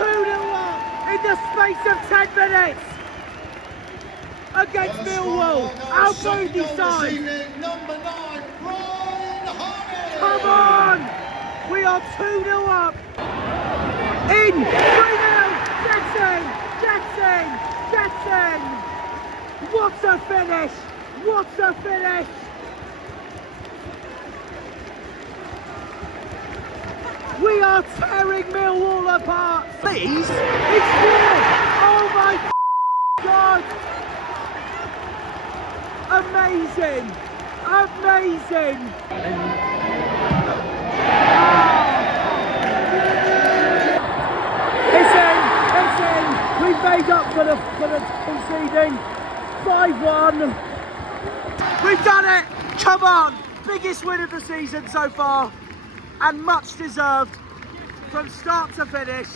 2-0 up in the space of 10 minutes against Milwall. Our booty side. Come on! We are 2-0 up. In 3-0. Jetson. What a finish! What a finish! We are tearing Milwall apart. Please, it's here. Oh my God! Amazing! Amazing! It's in! We've made up for the conceding. 5-1. We've done it! Come on! Biggest win of the season so far, and much deserved from start to finish.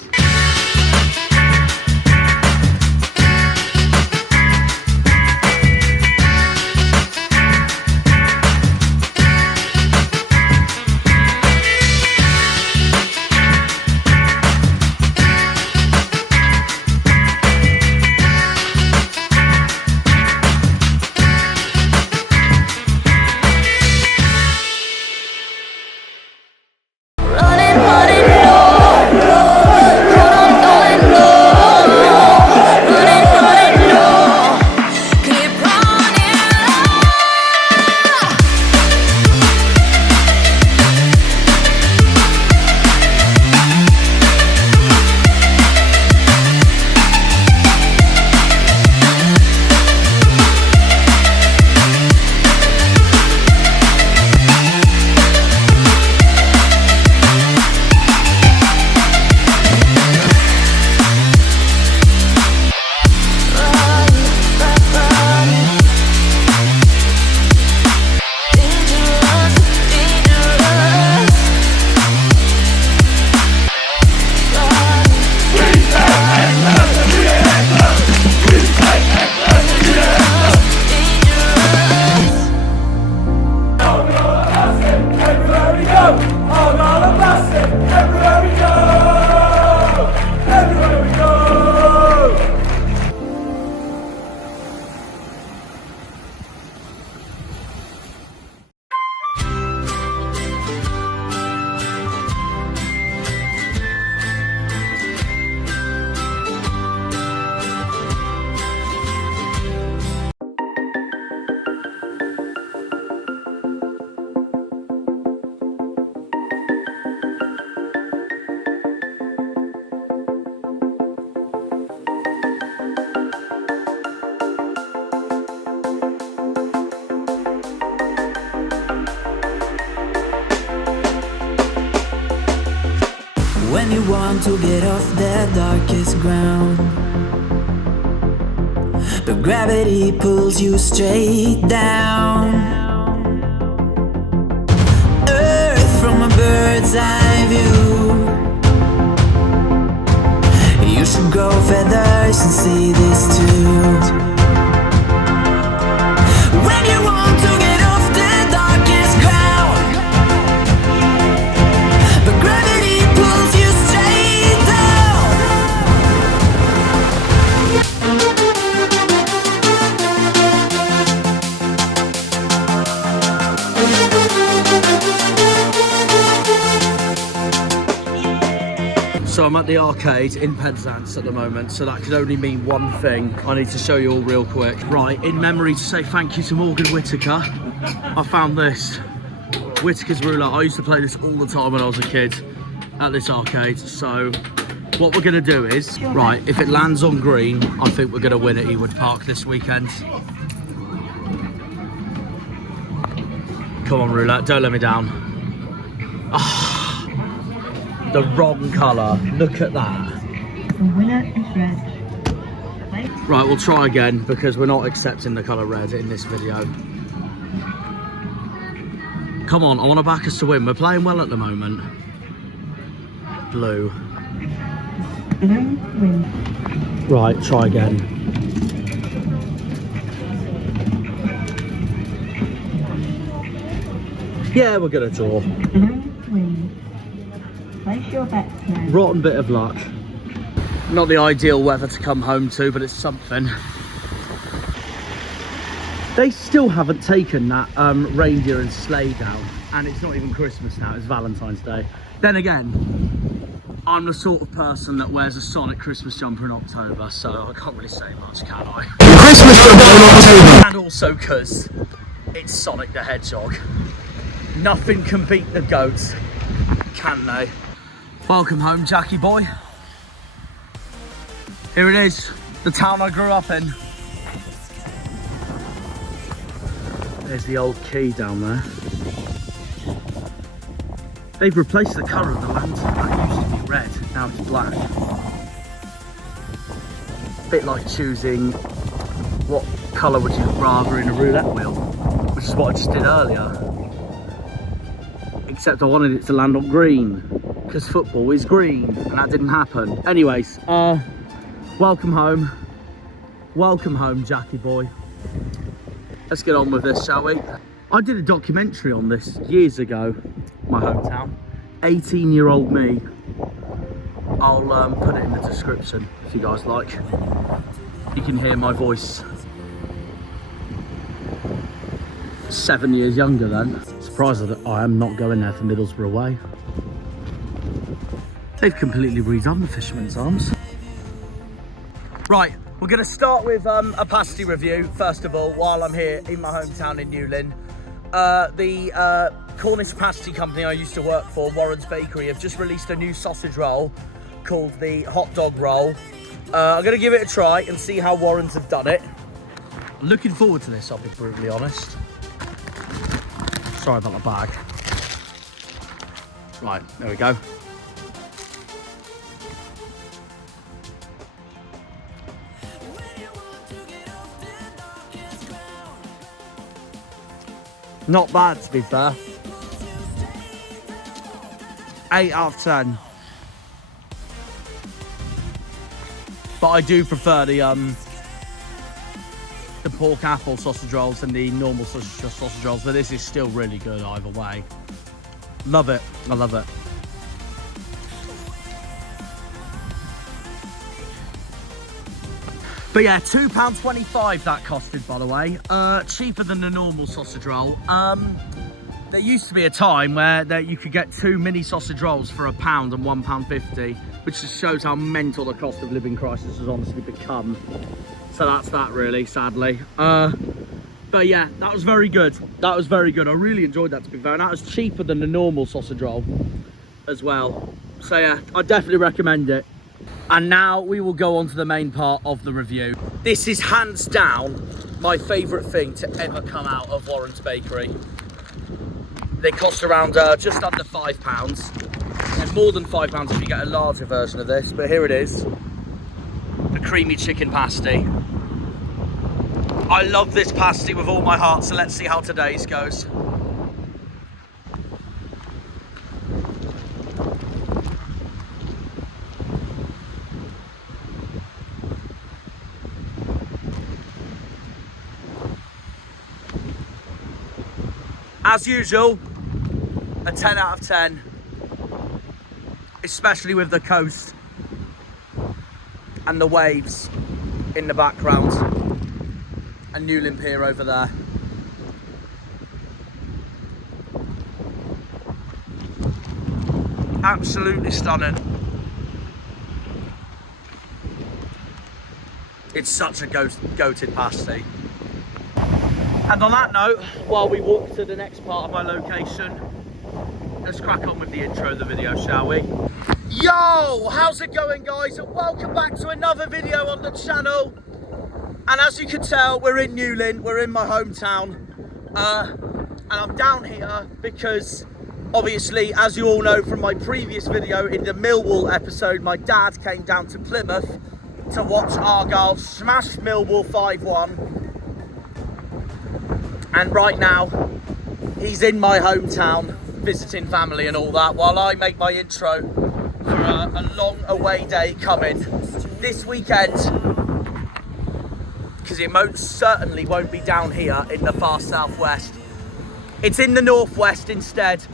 When you want to get off the darkest ground, but gravity pulls you straight down. Earth from a bird's eye view. You should grow feathers and see this too. When you want to get off the darkest ground, but gravity pulls you straight down. So I'm at the arcade in Penzance at the moment, so that could only mean one thing. I need to show you all real quick. Right, in memory to say thank you to Morgan Whittaker, I found this. Whittaker's Roulette. I used to play this all the time when I was a kid at this arcade. So what we're gonna do is, right, if it lands on green, I think we're gonna win at Ewood Park this weekend. Come on, Roulette, don't let me down. The wrong colour. Lock at that. The winner is red. Right, we'll try again because we're not accepting the colour red in this video. Come on, I want to back us to win. We're playing well at the moment. Blue. Blue wins. Right, try again. Yeah, we're gonna draw. Blue wins. Place your bets now. Rotten bit of luck. Not the ideal weather to come home to, but it's something. They still haven't taken that reindeer and sleigh down, and it's not even Christmas now, it's Valentine's Day. Then again, I'm the sort of person that wears a Sonic Christmas jumper in October, so I can't really say much, can I? Christmas jumper in October! And also because it's Sonic the Hedgehog. Nothing can beat the goats, can they? Welcome home, Jackie boy. Here it is, the town I grew up in. There's the old quay down there. They've replaced the colour of the lantern. That used to be red, now it's black. Bit like choosing what colour would you rather in a roulette wheel, which is what I just did earlier. Except I wanted it to land on green, because football is green, and that didn't happen. Anyways, welcome home. Welcome home, Jackie boy. Let's get on with this, shall we? I did a documentary on this years ago, my hometown. 18-year-old me. I'll put it in the description if you guys like. You can hear my voice. 7 years younger then. Surprised that I am not going there for Middlesbrough away. They've completely redone the Fisherman's Arms. Right. We're going to start with a pasty review, first of all, while I'm here in my hometown in Newlyn. The Cornish pasty company I used to work for, Warren's Bakery, have just released a new sausage roll called the hot dog roll. I'm going to give it a try and see how Warren's have done it. I'm looking forward to this, I'll be brutally honest. Sorry about the bag. Right, there we go. Not bad, to be fair. 8 out of 10. But I do prefer the pork apple sausage rolls and the normal sausage rolls, but this is still really good either way. Love it. I love it. But yeah, £2.25 that costed, by the way. Cheaper than the normal sausage roll. There used to be a time where you could get 2 mini sausage rolls for £1 and £1.50, which just shows how mental the cost of living crisis has honestly become. So that's that, really, sadly. But yeah, that was very good. That was very good. I really enjoyed that, to be fair. And that was cheaper than the normal sausage roll as well. So yeah, I definitely recommend it. And now we will go on to the main part of the review. This is hands down my favourite thing to ever come out of Warren's Bakery. They cost around just under £5. And more than £5 if you get a larger version of this. But here it is. The creamy chicken pasty. I love this pasty with all my heart, so let's see how today's goes. As usual, a 10 out of 10, especially with the coast and the waves in the background and Newlyn Pier over there. Absolutely stunning. It's such a goated pasty. And on that note, while we walk to the next part of my location, let's crack on with the intro of the video, shall we? Yo, how's it going, guys? And welcome back to another video on the channel. And as you can tell, we're in Newlyn, we're in my hometown. And I'm down here because, obviously, as you all know from my previous video in the Milwall episode, my dad came down to Plymouth to watch Argyle smash Milwall 5-1. And right now, he's in my hometown, visiting family and all that, while I make my intro for a long away day coming this weekend, because it most certainly won't be down here in the far southwest. It's in the northwest instead.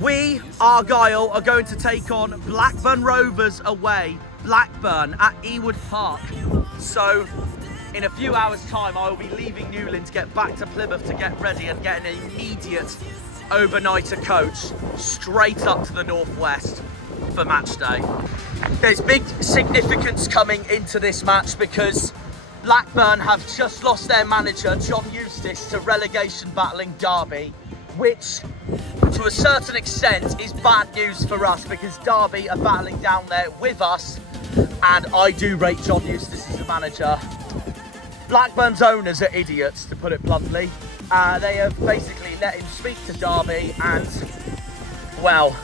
We, Argyle, are going to take on Blackburn Rovers away. Blackburn at Ewood Park. So in a few hours time I will be leaving Newlyn to get back to Plymouth to get ready and get an immediate overnighter coach straight up to the northwest for match day. There's big significance coming into this match because Blackburn have just lost their manager John Eustace to relegation battling Derby, which to a certain extent is bad news for us because Derby are battling down there with us, and I do rate John Eustace as a manager. Blackburn's owners are idiots, to put it bluntly. They have basically let him speak to Derby, and well,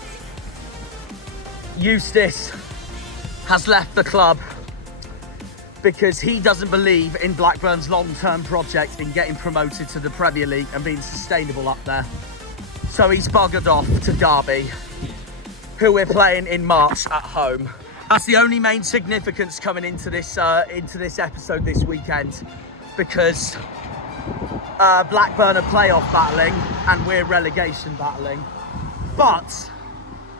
Eustace has left the club because he doesn't believe in Blackburn's long-term project in getting promoted to the Premier League and being sustainable up there. So he's buggered off to Derby, who we're playing in March at home. That's the only main significance coming into this episode this weekend, because Blackburn are playoff battling and we're relegation battling. But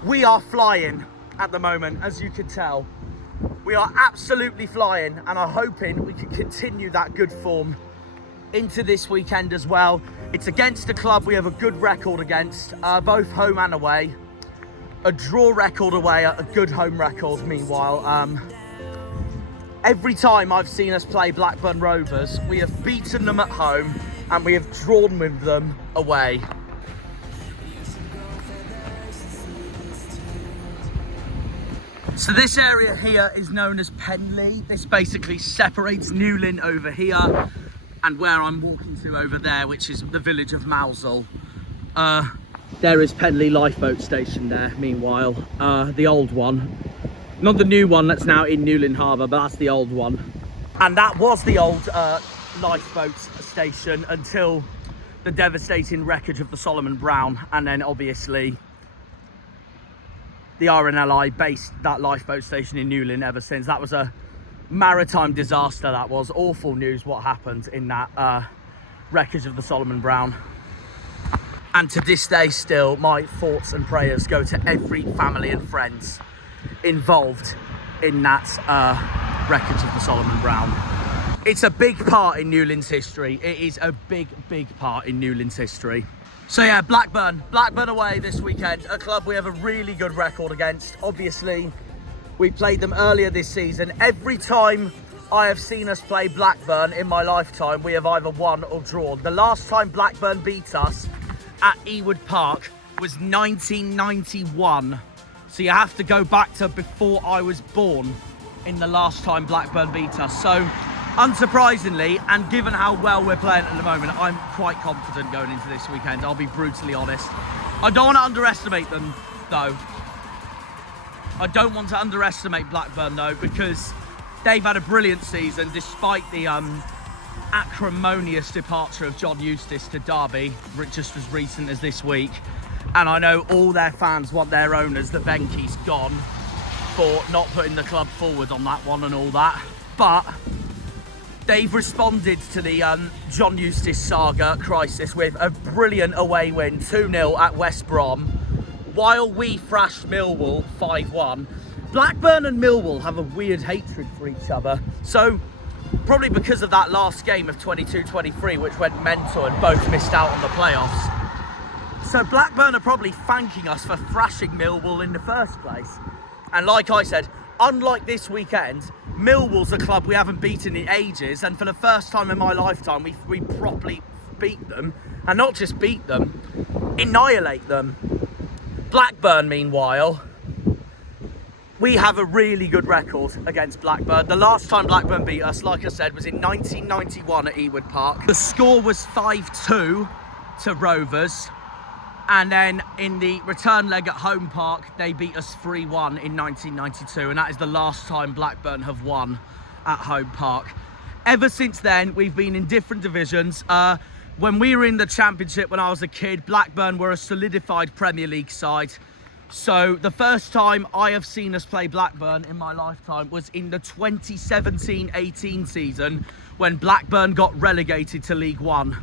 we are flying at the moment, as you can tell. We are absolutely flying, and I'm hoping we can continue that good form into this weekend as well. It's against a club we have a good record against, both home and away. A draw record away, a good home record meanwhile. Every time I've seen us play Blackburn Rovers, we have beaten them at home and we have drawn with them away. So this area here is known as Penley. This basically separates Newlyn over here and where I'm walking to over there, which is the village of Mousehole. There is Penley Lifeboat Station there, meanwhile. The old one. Not the new one that's now in Newlyn Harbour, but that's the old one. And that was the old lifeboat station until the devastating wreckage of the Solomon Brown, and then obviously the RNLI based that lifeboat station in Newlyn ever since. That was a maritime disaster. That was awful news what happened in that wreckage of the Solomon Brown. And to this day still, my thoughts and prayers go to every family and friends involved in that wreckage of the Solomon Brown. It's a big part in Newlyn's history. It is a big, big part in Newlyn's history. So yeah, Blackburn away this weekend, a club we have a really good record against. Obviously, we played them earlier this season. Every time I have seen us play Blackburn in my lifetime, we have either won or drawn. The last time Blackburn beat us at Ewood Park was 1991. So you have to go back to before I was born in the last time Blackburn beat us. So unsurprisingly, and given how well we're playing at the moment, I'm quite confident going into this weekend. I'll be brutally honest. I don't want to underestimate them though. I don't want to underestimate Blackburn though, because they've had a brilliant season despite the acrimonious departure of John Eustace to Derby, just as recent as this week. And I know all their fans want their owners, the Venke's, gone for not putting the club forward on that one and all that. But they've responded to the John Eustace saga crisis with a brilliant away win, 2-0 at West Brom, while we thrashed Milwall 5-1. Blackburn and Milwall have a weird hatred for each other. So probably because of that last game of 22-23, which went mental and both missed out on the playoffs. So Blackburn are probably thanking us for thrashing Milwall in the first place. And like I said, unlike this weekend, Millwall's a club we haven't beaten in ages, and for the first time in my lifetime, we properly beat them. And not just beat them, annihilate them. Blackburn, meanwhile, we have a really good record against Blackburn. The last time Blackburn beat us, like I said, was in 1991 at Ewood Park. The score was 5-2 to Rovers. And then in the return leg at Home Park, they beat us 3-1 in 1992. And that is the last time Blackburn have won at Home Park. Ever since then, we've been in different divisions. When we were in the Championship when I was a kid, Blackburn were a solidified Premier League side. So the first time I have seen us play Blackburn in my lifetime was in the 2017-18 season when Blackburn got relegated to League One.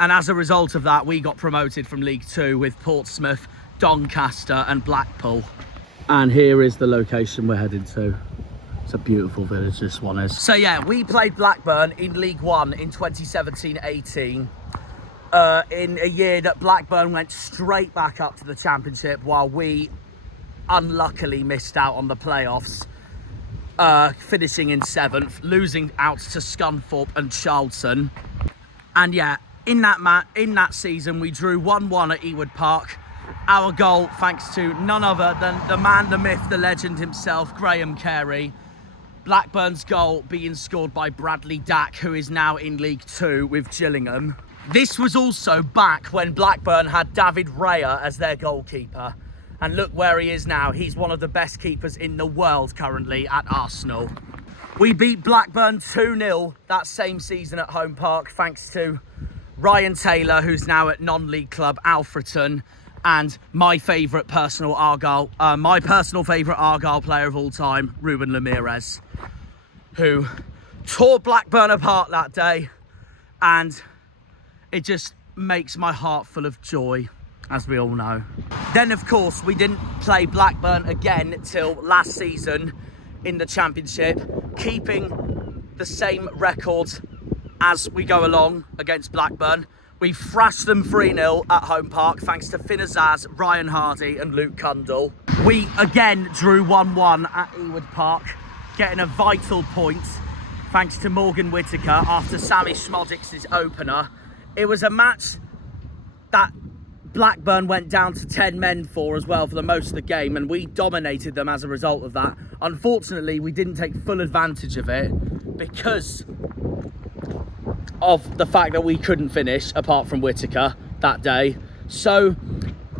And as a result of that, we got promoted from League Two with Portsmouth, Doncaster and Blackpool. And here is the location we're heading to. It's a beautiful village, this one is. So yeah, we played Blackburn in League One in 2017-18. In a year that Blackburn went straight back up to the Championship, while we unluckily missed out on the playoffs, finishing in 7th, losing out to Scunthorpe and Charlton. And yeah, in that season, we drew 1-1 at Ewood Park. Our goal, thanks to none other than the man, the myth, the legend himself, Graham Carey. Blackburn's goal being scored by Bradley Dack, who is now in League 2 with Gillingham. This was also back when Blackburn had David Raya as their goalkeeper. And look where he is now. He's one of the best keepers in the world currently at Arsenal. We beat Blackburn 2-0 that same season at Home Park, thanks to Ryan Taylor, who's now at non-league club Alfreton, and my personal favourite Argyle player of all time, Ruben Ramirez, who tore Blackburn apart that day, and it just makes my heart full of joy, as we all know. Then, of course, we didn't play Blackburn again till last season in the Championship, keeping the same record as we go along against Blackburn. We thrashed them 3-0 at Home Park, thanks to Finn Azaz, Ryan Hardy and Luke Cundall. We again drew 1-1 at Ewood Park, getting a vital point, thanks to Morgan Whittaker after Sammy Schmodix's opener. It was a match that Blackburn went down to 10 men for as well for the most of the game, and we dominated them as a result of that. Unfortunately, we didn't take full advantage of it because of the fact that we couldn't finish apart from Whittaker that day. So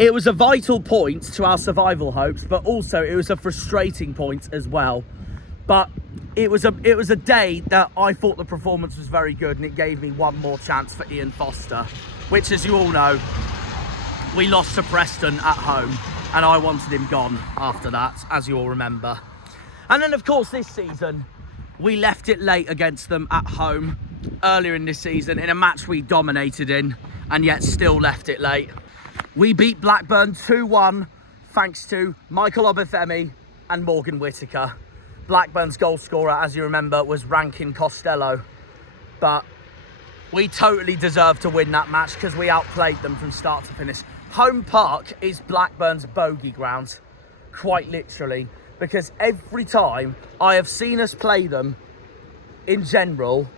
it was a vital point to our survival hopes, but also it was a frustrating point as well. But it was a day that I thought the performance was very good, and it gave me one more chance for Ian Foster, which, as you all know, we lost to Preston at home, and I wanted him gone after that, as you all remember. And then, of course, this season, we left it late against them at home earlier in this season in a match we dominated in, and yet still left it late. We beat Blackburn 2-1 thanks to Michael Obafemi and Morgan Whittaker. Blackburn's goal scorer, as you remember, was Rankin Costello, but we totally deserved to win that match because we outplayed them from start to finish. Home Park is Blackburn's bogey ground, quite literally, because every time I have seen us play them in general,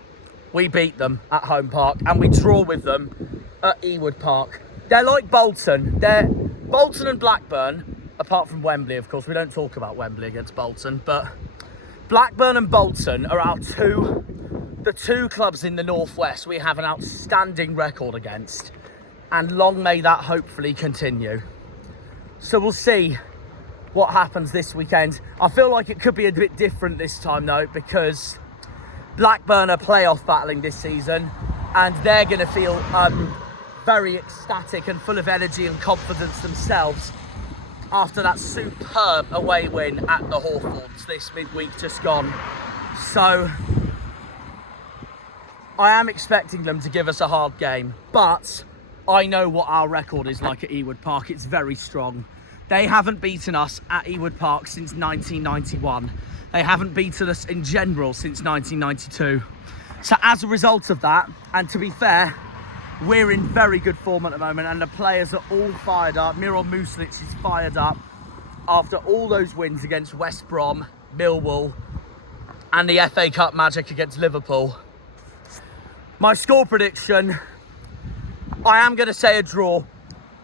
we beat them at Home Park, and we draw with them at Ewood Park. They're like Bolton. They're Bolton and Blackburn, apart from Wembley, of course. We don't talk about Wembley against Bolton, but Blackburn and Bolton are the two clubs in the Northwest we have an outstanding record against, and long may that hopefully continue. So we'll see what happens this weekend. I feel like it could be a bit different this time though, because Blackburn are playoff battling this season, and they're going to feel very ecstatic and full of energy and confidence themselves after that superb away win at the Hawthorns this midweek just gone. So I am expecting them to give us a hard game, but I know what our record is like at Ewood Park. It's very strong. They haven't beaten us at Ewood Park since 1991. They haven't beaten us in general since 1992. So as a result of that, and to be fair, we're in very good form at the moment, and the players are all fired up. Miro Muslic is fired up after all those wins against West Brom, Milwall, and the FA Cup magic against Liverpool. My score prediction, I am going to say a draw,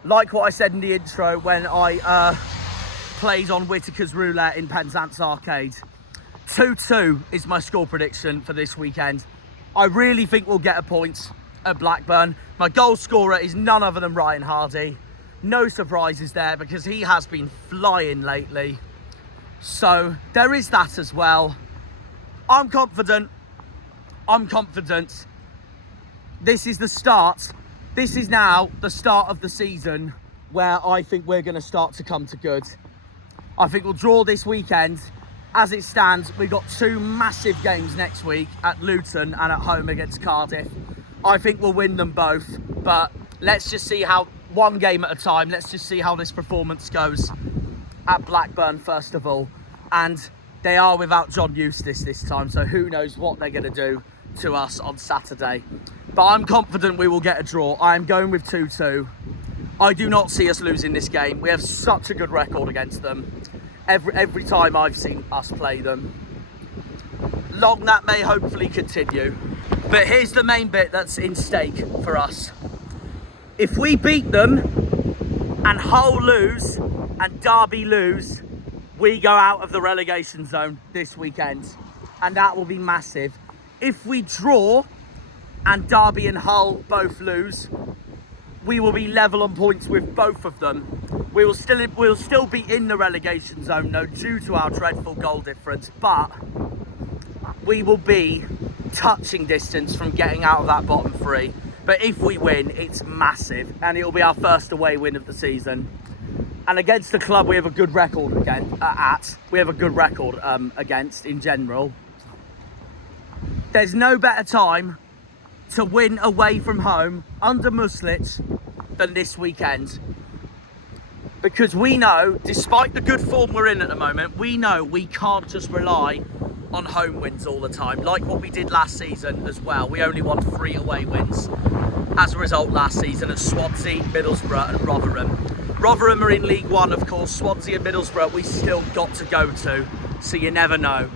like what I said in the intro when I played on Whittaker's Roulette in Penzance Arcade. 2-2 is my score prediction for this weekend. I really think we'll get a point at Blackburn. My goal scorer is none other than Ryan Hardy. No surprises there because he has been flying lately. So there is that as well. I'm confident. This is the start. This is now the start of the season where I think we're going to start to come to good. I think we'll draw this weekend. As it stands, we've got two massive games next week at Luton and at home against Cardiff. I think we'll win them both, but let's just see how, one game at a time, let's just see how this performance goes at Blackburn first of all. And They are without John Eustace this time, so who knows what they're going to do to us on Saturday. But I'm confident we will get a draw. I am going with 2-2. I do not see us losing this game. We have such a good record against them. Every time I've seen us play them. Long that may hopefully continue. But here's the main bit that's in stake for us. If we beat them and Hull lose and Derby lose, we go out of the relegation zone this weekend. And that will be massive. If we draw and Derby and Hull both lose, we will be level on points with both of them. We'll still be in the relegation zone, though, due to our dreadful goal difference, but we will be touching distance from getting out of that bottom three. But if we win, it's massive, and it'll be our first away win of the season. And against the club we have a good record against in general. There's no better time to win away from home under Muslic than this weekend. Because we know, despite the good form we're in at the moment, we know we can't just rely on home wins all the time, like what we did last season as well. We only won 3 away wins as a result last season at Swansea, Middlesbrough and Rotherham. Rotherham are in League One, of course. Swansea and Middlesbrough we still got to go to, so you never know,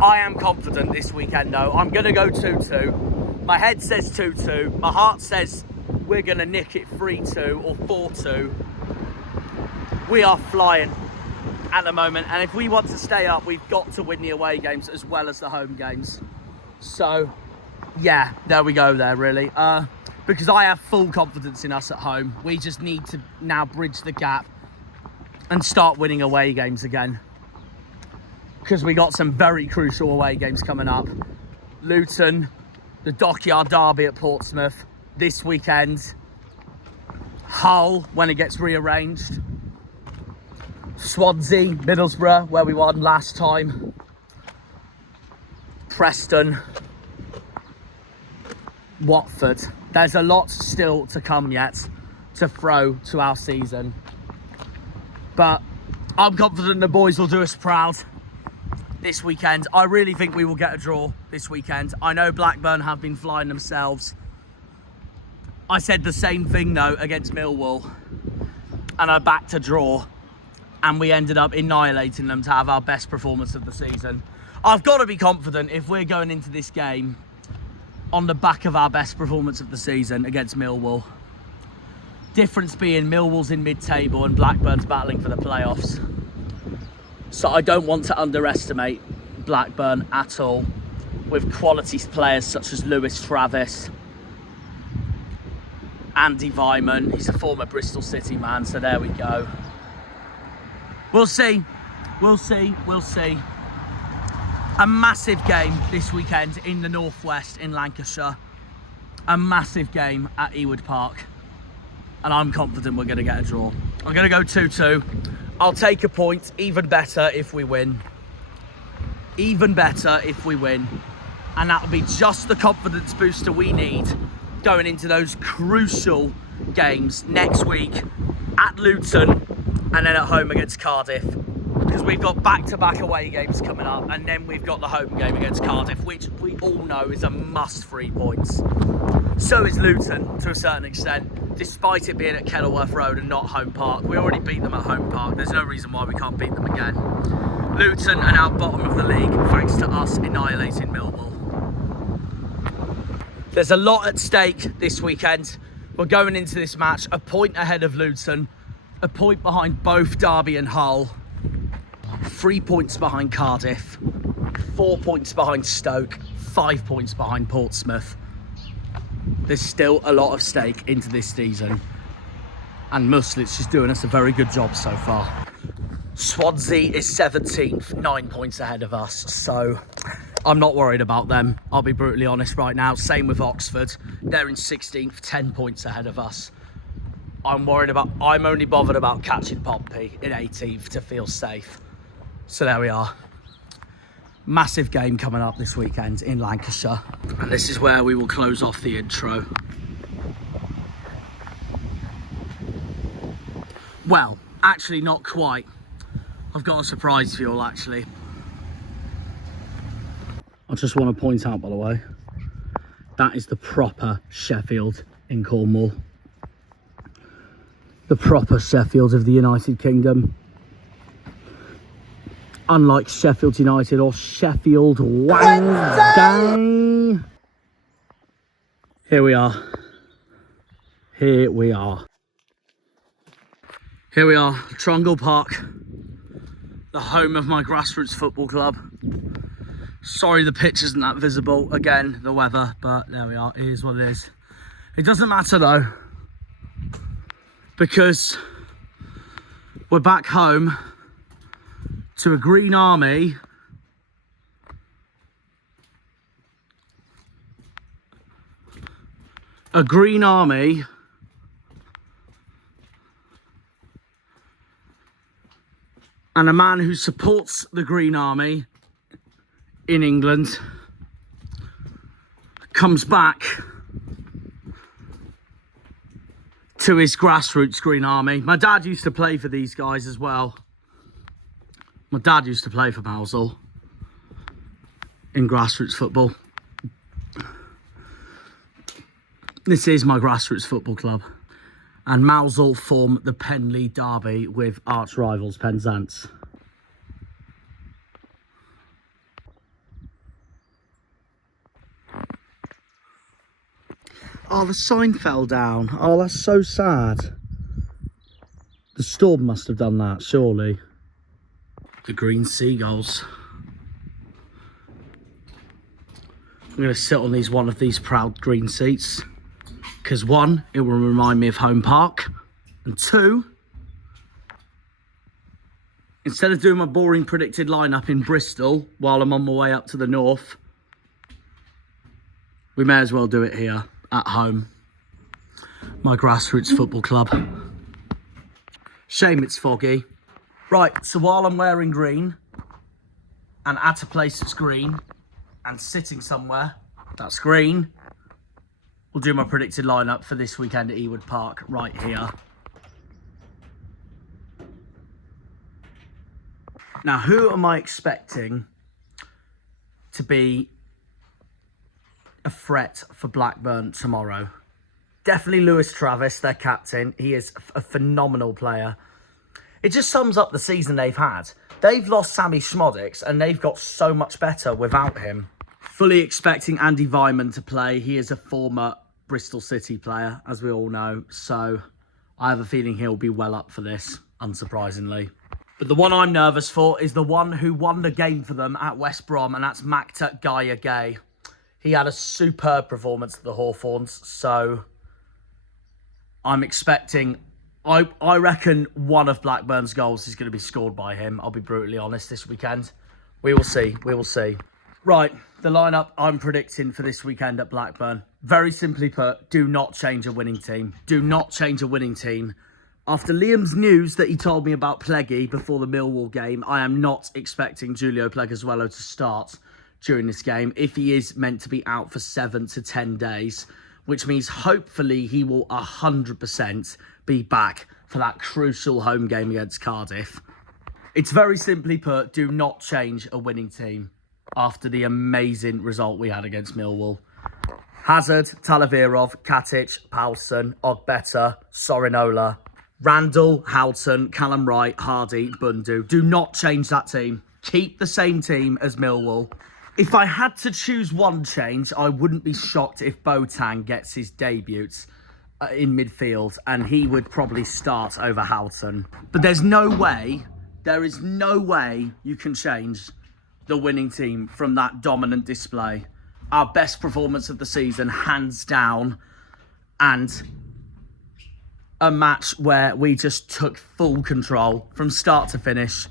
I am confident this weekend though. I'm going to go 2-2. My head says 2-2. My heart says we're going to nick it 3-2 or 4-2. We are flying at the moment, and if we want to stay up, we've got to win the away games as well as the home games. So, yeah, there we go there, really. Because I have full confidence in us at home. We just need to now bridge the gap and start winning away games again. Because we got some very crucial away games coming up. Luton, the Dockyard Derby at Portsmouth this weekend. Hull, when it gets rearranged. Swansea, Middlesbrough, where we won last time. Preston. Watford. There's a lot still to come yet to throw to our season. But I'm confident the boys will do us proud this weekend. I really think we will get a draw this weekend. I know Blackburn have been flying themselves. I said the same thing though against Milwall, and I backed a draw, and we ended up annihilating them to have our best performance of the season. I've got to be confident if we're going into this game on the back of our best performance of the season against Milwall. Difference being Millwall's in mid-table and Blackburn's battling for the playoffs. So I don't want to underestimate Blackburn at all, with quality players such as Lewis Travis, Andy Vyman. He's a former Bristol City man, so there we go. We'll see. A massive game this weekend in the northwest in Lancashire. A massive game at Ewood Park. And I'm confident we're going to get a draw. I'm going to go 2-2. I'll take a point. Even better if we win. And that'll be just the confidence booster we need going into those crucial games next week at Luton and then at home against Cardiff. Because we've got back-to-back away games coming up, and then we've got the home game against Cardiff, which we all know is a must 3 points. So is Luton, to a certain extent, despite it being at Kenilworth Road and not Home Park. We already beat them at Home Park. There's no reason why we can't beat them again. Luton are now bottom of the league, thanks to us annihilating Milwall. There's a lot at stake this weekend. We're going into this match a point ahead of Luton, a point behind both Derby and Hull, 3 points behind Cardiff, 4 points behind Stoke, 5 points behind Portsmouth. There's still a lot of stake into this season, and Muslic is doing us a very good job so far. Swansea is 17th, 9 points ahead of us, so I'm not worried about them. I'll be brutally honest right now. Same with Oxford. They're in 16th, 10 points ahead of us. I'm only bothered about catching Pompey in 18th to feel safe. So there we are. Massive game coming up this weekend in Lancashire. And this is where we will close off the intro. Well, actually not quite. I've got a surprise for you all, actually. I just want to point out, by the way, that is the proper Sheffield in Cornwall. The proper Sheffield of the United Kingdom. Unlike Sheffield United or Sheffield Wednesday. Here we are. Here we are. Here we are, Trundle Park, the home of my grassroots football club. Sorry the pitch isn't that visible, again, the weather, but there we are, it is what it is. It doesn't matter though, because we're back home to a green army and a man who supports the Green Army in England comes back to his grassroots Green Army. My dad used to play for these guys as well. My dad used to play for Mousehole in grassroots football. This is my grassroots football club. And Mousehole form the Penley derby with arch rivals Penzance. Oh, the sign fell down. Oh, that's so sad. The storm must have done that, surely. The green seagulls. I'm going to sit on one of these proud green seats. Because one, it will remind me of home park. And two, instead of doing my boring predicted lineup in Bristol while I'm on my way up to the north, we may as well do it here at home. My grassroots football club. Shame it's foggy. Right, so while I'm wearing green and at a place that's green and sitting somewhere that's green, we'll do my predicted lineup for this weekend at Ewood Park right here. Now, who am I expecting to be a threat for Blackburn tomorrow? Definitely Lewis Travis, their captain. He is a phenomenal player. It just sums up the season they've had. They've lost Sammy Schmodix and they've got so much better without him. Fully expecting Andy Vyman to play. He is a former Bristol City player, as we all know. So I have a feeling he'll be well up for this, unsurprisingly. But the one I'm nervous for is the one who won the game for them at West Brom, and that's Makta Gaia Gay. He had a superb performance at the Hawthorns, so I'm expecting... I reckon one of Blackburn's goals is going to be scored by him. I'll be brutally honest this weekend. We will see. We will see. Right, the lineup I'm predicting for this weekend at Blackburn. Very simply put, do not change a winning team. Do not change a winning team. After Liam's news that he told me about Pleggy before the Milwall game, I am not expecting Julio Pleguezuelo to start during this game if he is meant to be out for 7 to 10 days, which means hopefully he will 100% be back for that crucial home game against Cardiff. It's very simply put, do not change a winning team after the amazing result we had against Milwall. Hazard, Talavirov, Katic, Paulson, Ogbeta, Sorinola, Randall, Houghton, Callum Wright, Hardy, Bundu. Do not change that team. Keep the same team as Milwall. If I had to choose one change, I wouldn't be shocked if Boateng gets his debut in midfield and he would probably start over Houghton. But there is no way you can change the winning team from that dominant display. Our best performance of the season, hands down, and a match where we just took full control from start to finish.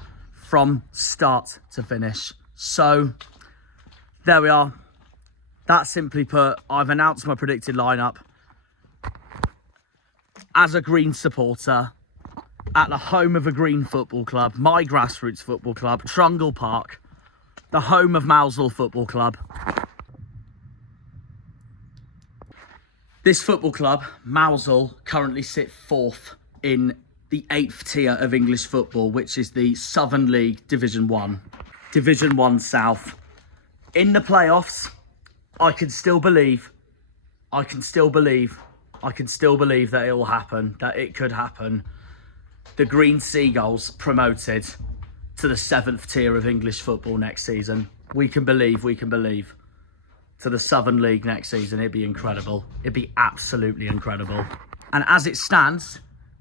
So, there we are. That simply put, I've announced my predicted lineup. As a Green supporter, at the home of a Green football club, my grassroots football club, Trundle Park, the home of Mousehole Football Club. This football club, Mousehole, currently sit 4th in the 8th tier of English football, which is the Southern League Division 1. Division 1 South. In the playoffs, I can still believe that it will happen, that it could happen. The Green Seagulls promoted to the 7th tier of English football next season. We can believe. To the Southern League next season. It'd be incredible. It'd be absolutely incredible. And as it stands,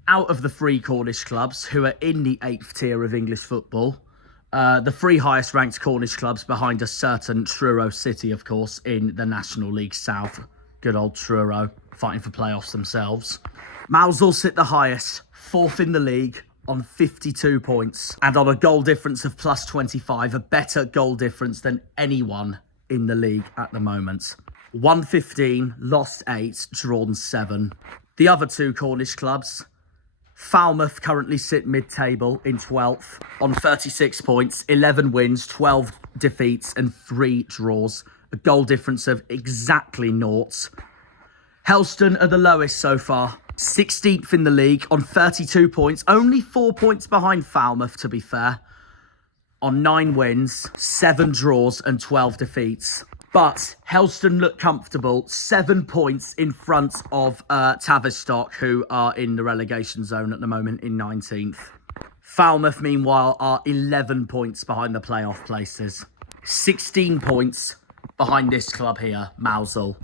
out of the 3 Cornish clubs who are in the 8th tier of English football, the 3 highest ranked Cornish clubs behind a certain Truro City, of course, in the National League South. Good old Truro, fighting for playoffs themselves. Mousehole sit the highest, 4th in the league on 52 points. And on a goal difference of plus 25, a better goal difference than anyone in the league at the moment. 115, lost 8, drawn 7. The other 2 Cornish clubs, Falmouth currently sit mid-table in 12th on 36 points, 11 wins, 12 defeats and 3 draws. A goal difference of exactly naught. Helston are the lowest so far, 16th in the league on 32 points, only 4 points behind Falmouth to be fair, on 9 wins, 7 draws and 12 defeats. But Helston look comfortable, 7 points in front of Tavistock, who are in the relegation zone at the moment in 19th. Falmouth, meanwhile, are 11 points behind the playoff places. 16 points behind this club here, Mousehole.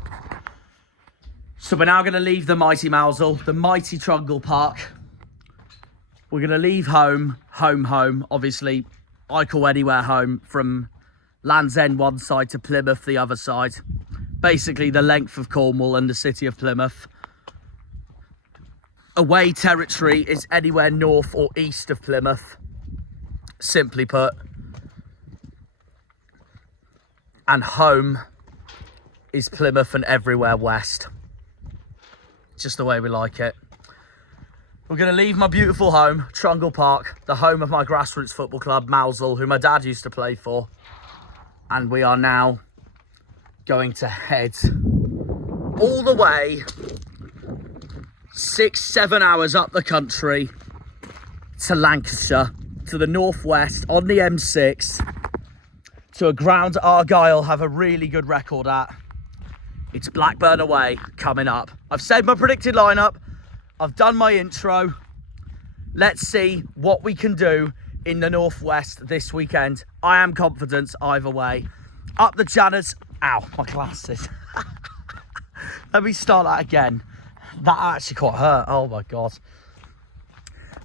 So we're now going to leave the mighty Mousehole, the mighty Trungle Park. We're going to leave home, obviously. I call anywhere home, from Land's End one side to Plymouth the other side. Basically the length of Cornwall and the city of Plymouth. Away territory is anywhere north or east of Plymouth, simply put. And home is Plymouth and everywhere west. Just the way we like it. We're going to leave my beautiful home, Trungle Park, the home of my grassroots football club, Mousehole, who my dad used to play for. And we are now going to head all the way 6-7 hours up the country to Lancashire, to the northwest on the M6, to a ground Argyle have a really good record at. It's Blackburn Away coming up. I've said my predicted lineup. I've done my intro. Let's see what we can do in the northwest this weekend. I am confident either way. Up the Janners. Ow, my glasses. Let me start that again. That actually quite hurt. Oh my God.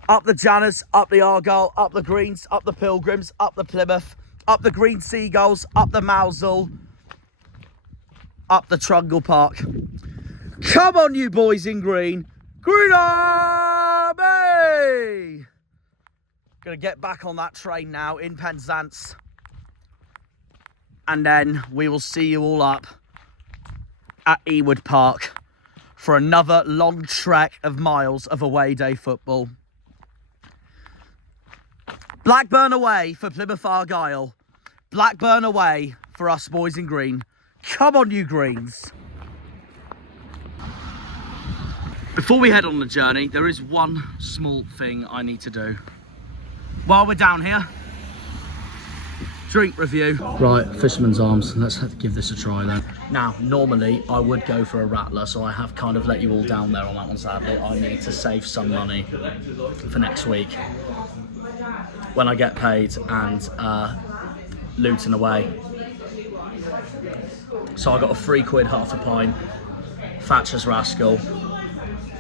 Up the Janners, up the Argyle, up the Greens, up the Pilgrims, up the Plymouth, up the Green Seagulls, up the Mousehole, up the Trungle Park. Come on, you boys in green. Green Army! Gonna get back on that train now in Penzance. And then we will see you all up at Ewood Park for another long trek of miles of away day football. Blackburn away for Plymouth Argyle. Blackburn away for us boys in green. Come on, you Greens. Before we head on the journey, there is one small thing I need to do. While we're down here, drink review. Right, Fisherman's Arms. Let's give this a try then. Now, normally I would go for a Rattler, so I have kind of let you all down there on that one, sadly. I need to save some money for next week when I get paid and LUTON away. So I got a £3, half a pint, Thatcher's Rascal.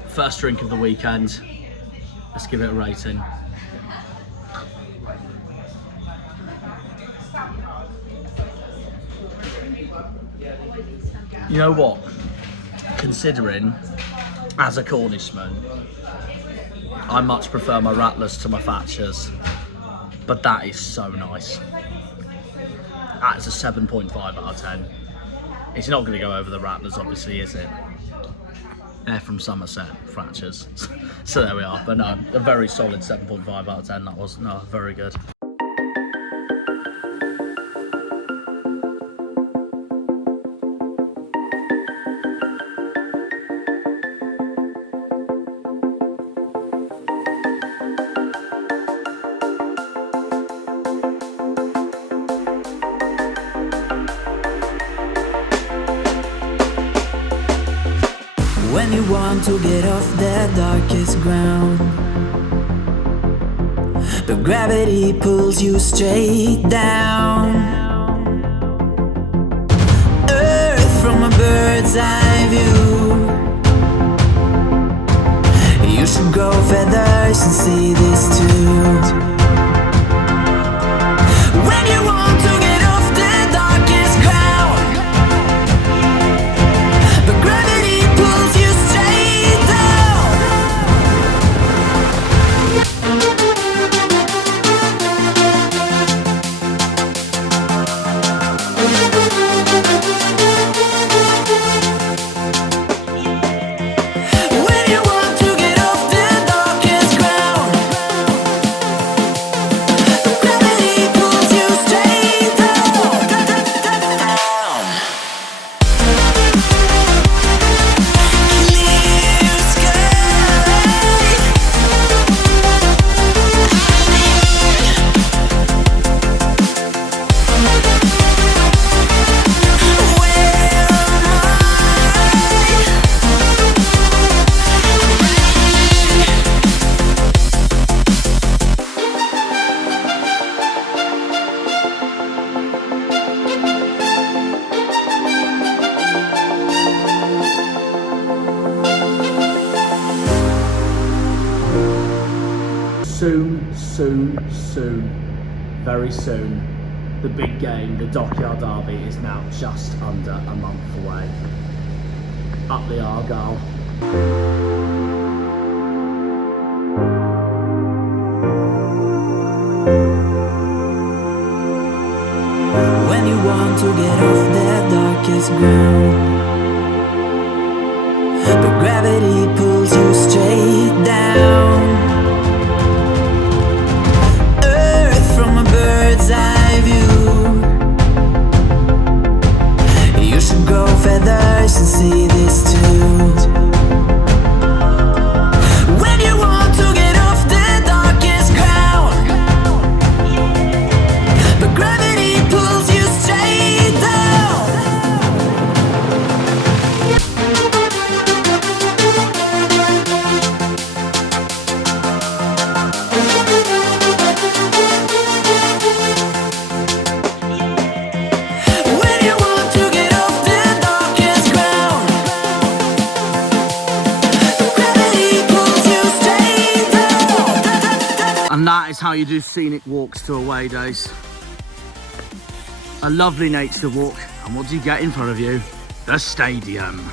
First drink of the weekend. Let's give it a rating. You know what? Considering, as a Cornishman, I much prefer my Rattlers to my Thatchers. But that is so nice. That is a 7.5 out of 10. It's not going to go over the Rattlers, obviously, is it? They're from Somerset, Thatchers. So there we are. But no, a very solid 7.5 out of 10 that was. No, very good. when you want to get off the darkest ground, but gravity pulls you straight down. Earth from a bird's eye view. You should grow feathers and see this too. When you want to get off the darkest ground, but gravity pulls you straight down. When you want to get off the darkest ground, but gravity pulls you straight down. Clear sky. Where am Soon, very soon, the big game, the Dockyard Derby, is now just under a month away. Up the Argyle. When you want to get off the darkest ground, but gravity pulls you straight down. Earth from a bird's eye view. You should grow feathers and see this too. When you want to get off the darkest ground, but gravity pulls you straight down. When you want to get off the darkest ground, but gravity pulls you straight down. And that is how you do scenic walks to away days. A lovely nature walk, and what do you get in front of you? The stadium.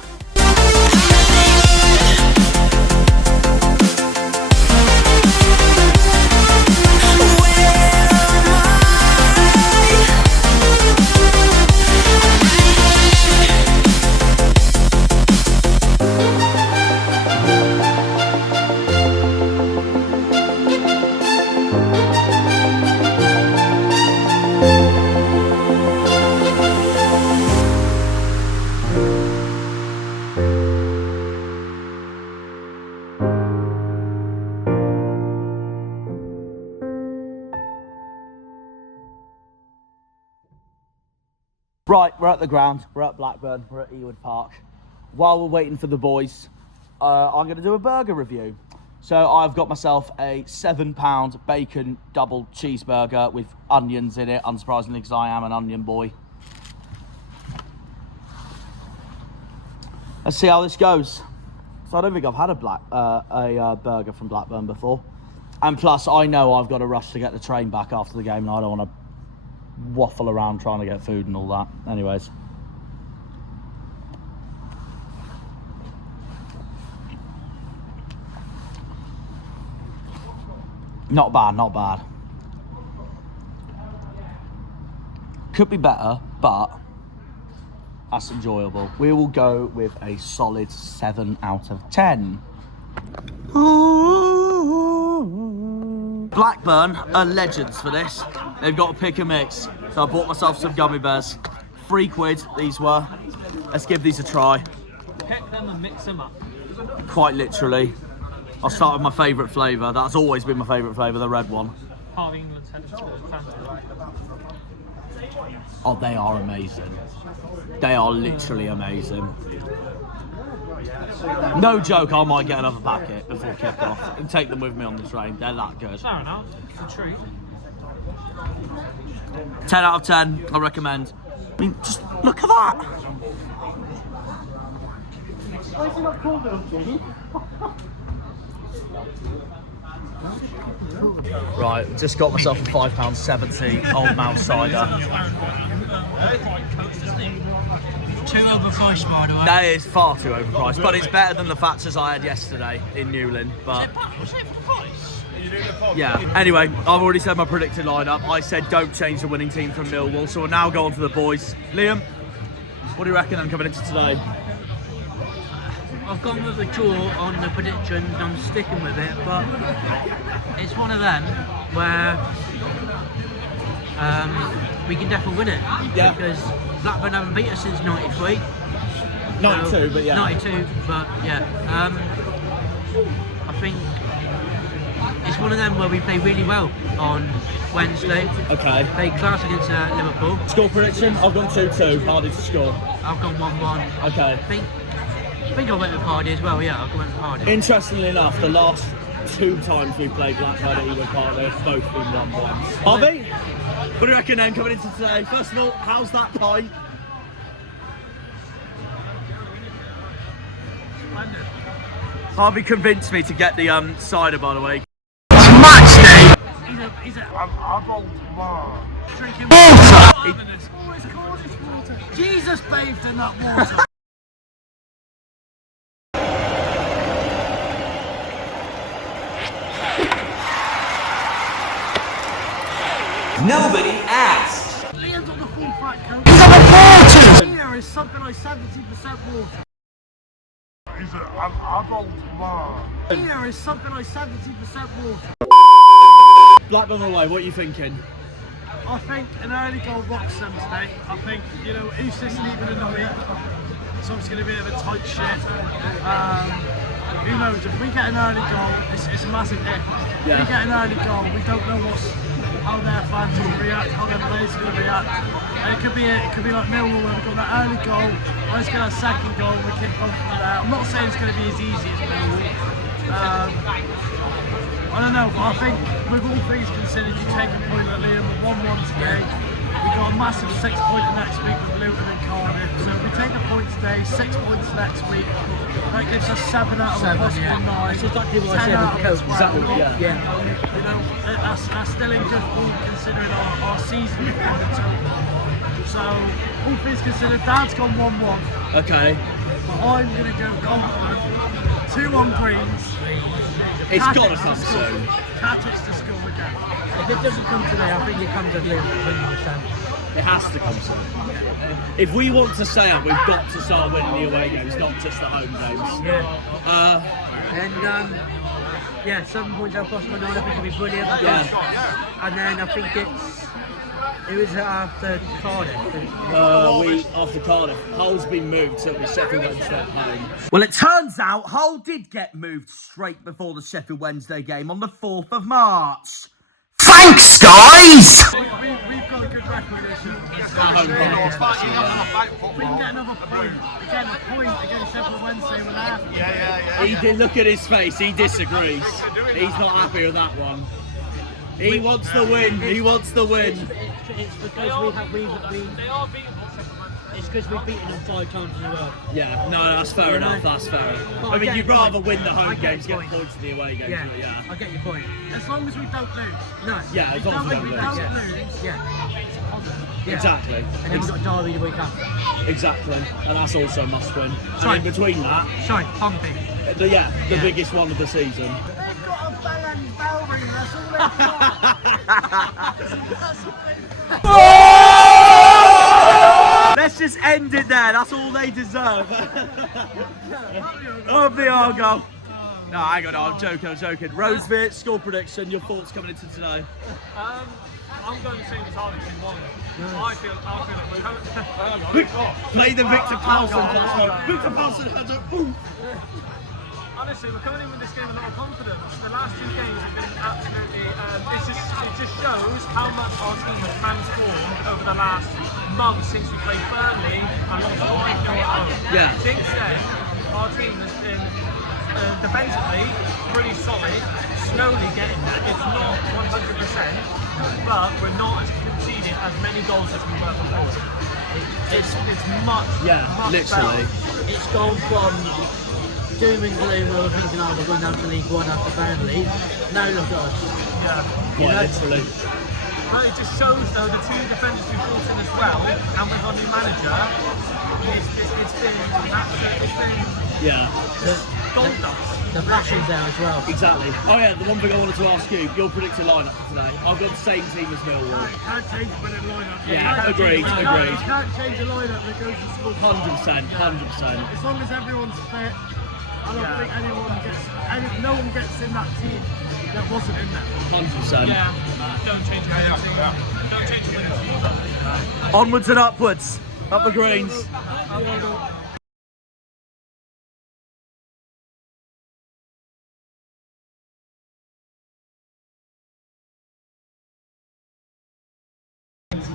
Right, we're at the ground, we're at Blackburn, we're at Ewood Park. While we're waiting for the boys, I'm going to do a burger review. So I've got myself a £7 bacon double cheeseburger with onions in it, unsurprisingly, because I am an onion boy. Let's see how this goes. So I don't think I've had a burger from Blackburn before. And plus, I know I've got to rush to get the train back after the game, and I don't want to waffle around trying to get food and all that. Anyways. Not bad, not bad. Could be better, but that's enjoyable. We will go with a solid 7 out of 10. Blackburn are legends for this. They've got a pick and mix. So I bought myself some gummy bears. £3 these were. Let's give these a try. Pick them and mix them up. Quite literally. I'll start with my favourite flavour. That's always been my favourite flavour, the red one. Half England's head to Oh, they are amazing. They are literally amazing. No joke, I might get another packet before kick-off and take them with me on the train. They're that good. Fair enough. It's a treat. 10 out of 10, I recommend. I mean, just look at that. Right, just got myself a £5.70 Old Mouse cider. Too overpriced, by the way. That is far too overpriced, but it's better than the Thatchers I had yesterday in Newlyn. But Was it for the price? yeah. Anyway, I've already said my predicted lineup. I said don't change the winning team from Milwall, so we'll now go on to the boys. Liam, what do you reckon I'm coming into today? I've gone with a draw on the predictions and I'm sticking with it, but it's one of them where we can definitely win it. Yeah. Because Blackburn haven't beat us since 93. 92, but yeah. 92, but yeah. I think it's one of them where we play really well on Wednesday. Okay. Play class against Liverpool. Score prediction? I've gone 2-2. Hardy to score. I've gone 1-1. Okay. I think I went with Hardy as well, yeah, I went with Hardy. Interestingly enough, the last 2 times we played Blackburn at Ewood Park, they've both been 1-1s. Harvey, what do you reckon then coming into today? First of all, how's that pint? Splendid. Harvey convinced me to get the cider, by the way. It's Matchday! He's a I'm drinking Water! Oh, it's Cornish water. Jesus bathed in that water. Nobody asked. Liam's on the full fat coat. He's on the water! Here is something like 70% water. He's an adult man. Here is something like 70% water. Blackburn away, what are you thinking? I think an early goal rocks them today. I think, you know, Usis leaving in the week, so it's going to be a bit of a tight shit. Who knows, if we get an early goal, it's a massive hit. Yeah. If we get an early goal, we don't know how their fans will react, how their players are going to react. And it could be like Milwall where we got that early goal, let's get our second goal, we kick on from there. I'm not saying it's going to be as easy as Milwall. I don't know, but I think with all things considered, you take a point at Liam with 1-1 today. We've got a massive 6-pointer next week with Luton and Cardiff. So if we take a point today, 6 points next week, that gives us 7 out of a possible 9. That's exactly what I 10 said out with of the a 12. coach. Yeah. You know, that's still in good form considering our season performance. So, all things considered, Dad's gone 1-1. Okay. I'm going to go confident. 2 on greens. It's got to come soon. Katic to score again. If it doesn't come today, I think it comes at Liverpool 100%. It has to come soon. If we want to stay up, we've got to start winning the away games, not just the home games. Yeah. And yeah, 7 points out possible 9, I think it'll be brilliant. Yeah. And then I think it was after Cardiff. After Cardiff, Hull's been moved, so it'll be Sheffield Wednesday at home. Well, it turns out Hull did get moved straight before the Sheffield Wednesday game on the 4th of March. Thanks, guys! We've got a good record this year. Home park, especially, yeah. If we can get another point, again a point against Sheffield Wednesday, we're there. He did look at his face, he disagrees. He's not happy with that one. He wants the win, he wants the win. It's because it's because we've beaten them 5 times in a row. Yeah, no, that's fair enough, that's fair. I mean, you'd rather win the home games, get points in the away games, Yeah, but yeah. I get your point. As long as we don't lose. No. Yeah, as long as we don't We lose. don't lose. Yeah. It's a positive. Yeah. Exactly. And then we've got Derby the week after. Exactly, and that's also a must win. Sorry. And in between that, Sorry, pumping. the biggest one of the season. They've got a bell and bell ring, that's all they've got. That's all they've got. Let's just end it there, that's all they deserve. Of the Argyle. No, hang on, I'm joking. Roseville, score prediction, your thoughts coming into today? I'm going to see the target in 1. I feel like we Play the Victor Paulson. Victor Paulson had a oof. Honestly, we're coming in with this game with a lot of confidence. The last 2 games have been absolutely. It just shows how much our team has transformed over the last month since we played Burnley and lost 5-0 at home. Yeah. Since then, our team has been defensively pretty solid, slowly getting there. It's not 100%, but we're not conceding as many goals as we were before. It's much, much literally. better. It's gone from doom and gloom where we're thinking, oh, we're going down to League One after Burnley. Now look at us. Yeah. Quite literally. But it just shows though the 2 defenders we brought in as well, and with our new manager, it's been gold dust. The passion's there as well. Exactly. Oh yeah, the one thing I wanted to ask you, your predicted lineup for today. I've got the same team as Milwall. You can't change the winning lineup. Yeah, agreed. You can't change a lineup that goes to school. 100%. As long as everyone's fit, I don't think no one gets in that team that wasn't in there. 100%. Yeah, don't change anything. Don't change the winning team. Onwards and upwards. Up the greens.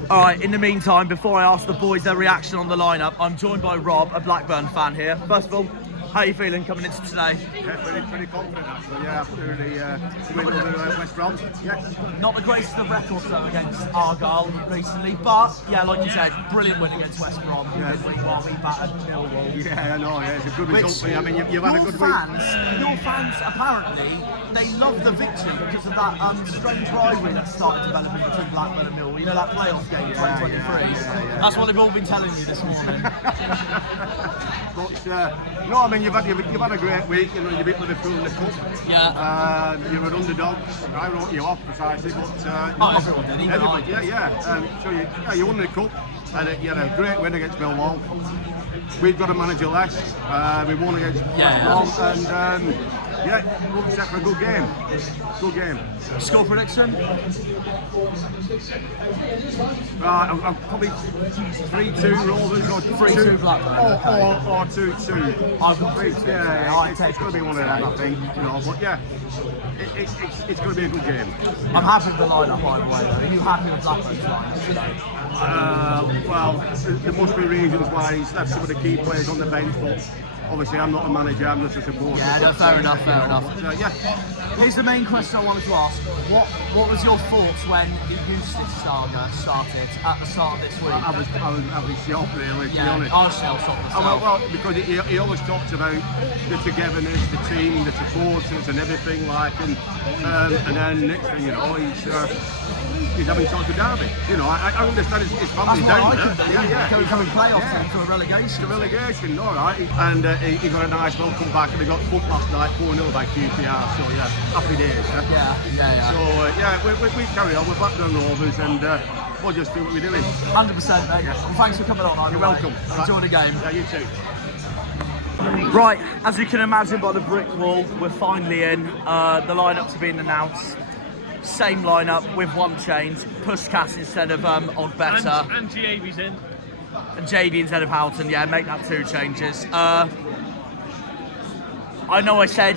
Alright, in the meantime, before I ask the boys their reaction on the lineup, I'm joined by Rob, a Blackburn fan here. First of all, how are you feeling coming into today? Yeah, pretty confident actually, yeah, after the win over West Brom. Yes. Not the greatest of records though against Argyle recently, but yeah, like you said, brilliant win against West Brom. Yeah. While we battered Milwall. Yeah, I know, yeah, it's a good result for you. I mean, you've had a good week. Your fans, apparently, they love the victory because of that strange rivalry that started developing between Blackburn and Milwall. You know, that playoff game in 2023. Yeah. That's what they've all been telling you this morning. But no, I mean you've had a great week. You know, you beat Liverpool in the cup. Yeah. You were underdogs. I wrote you off precisely, but everyone did. Even I did. So you won the cup, and you had a great win against Milwall. We've got a manager less. We won against West Brom, and we're set for a good game. Good game. Score prediction? I'm probably 3-2 Rovers or 3-2 Blackburn. Or 2-2. I've got 3-2. Yeah, it's going to be one of them, I think. You know, but yeah, it's going to be a good game. I'm happy with the lineup, by the way. Though. Are you happy with Blackburn's lineup today? Well, there must be reasons why he's left some of the key players on the bench, but obviously I'm not a manager, I'm just a supporter. Yeah, no, fair enough. Yeah. Here's the main question I wanted to ask. What was your thoughts when the Eustace saga started at the start of this week? I was shocked, really, to be honest. I was shocked myself. Well, because he always talked about the togetherness, the team, the supporters and everything like, and then next thing you know, he's having talk to Derby. You know, I understand his family's down there. Coming playoffs to a relegation. To relegation, all right. And he got a nice welcome back, and he got thumped last night 4-0 by QPR. So yeah, happy days. Yeah. So we carry on. We're Blackburn Rovers, and we'll just do what we're doing. 100%, mate. Well, thanks for coming on. You're welcome. Enjoy the game. Yeah, you too. Right, as you can imagine by the brick wall, we're finally in. The lineup's been announced. Same lineup with one change. Puskas instead of Oddbetter. And JB's in. And JD instead of Houghton. Yeah, make that 2 changes. I know I said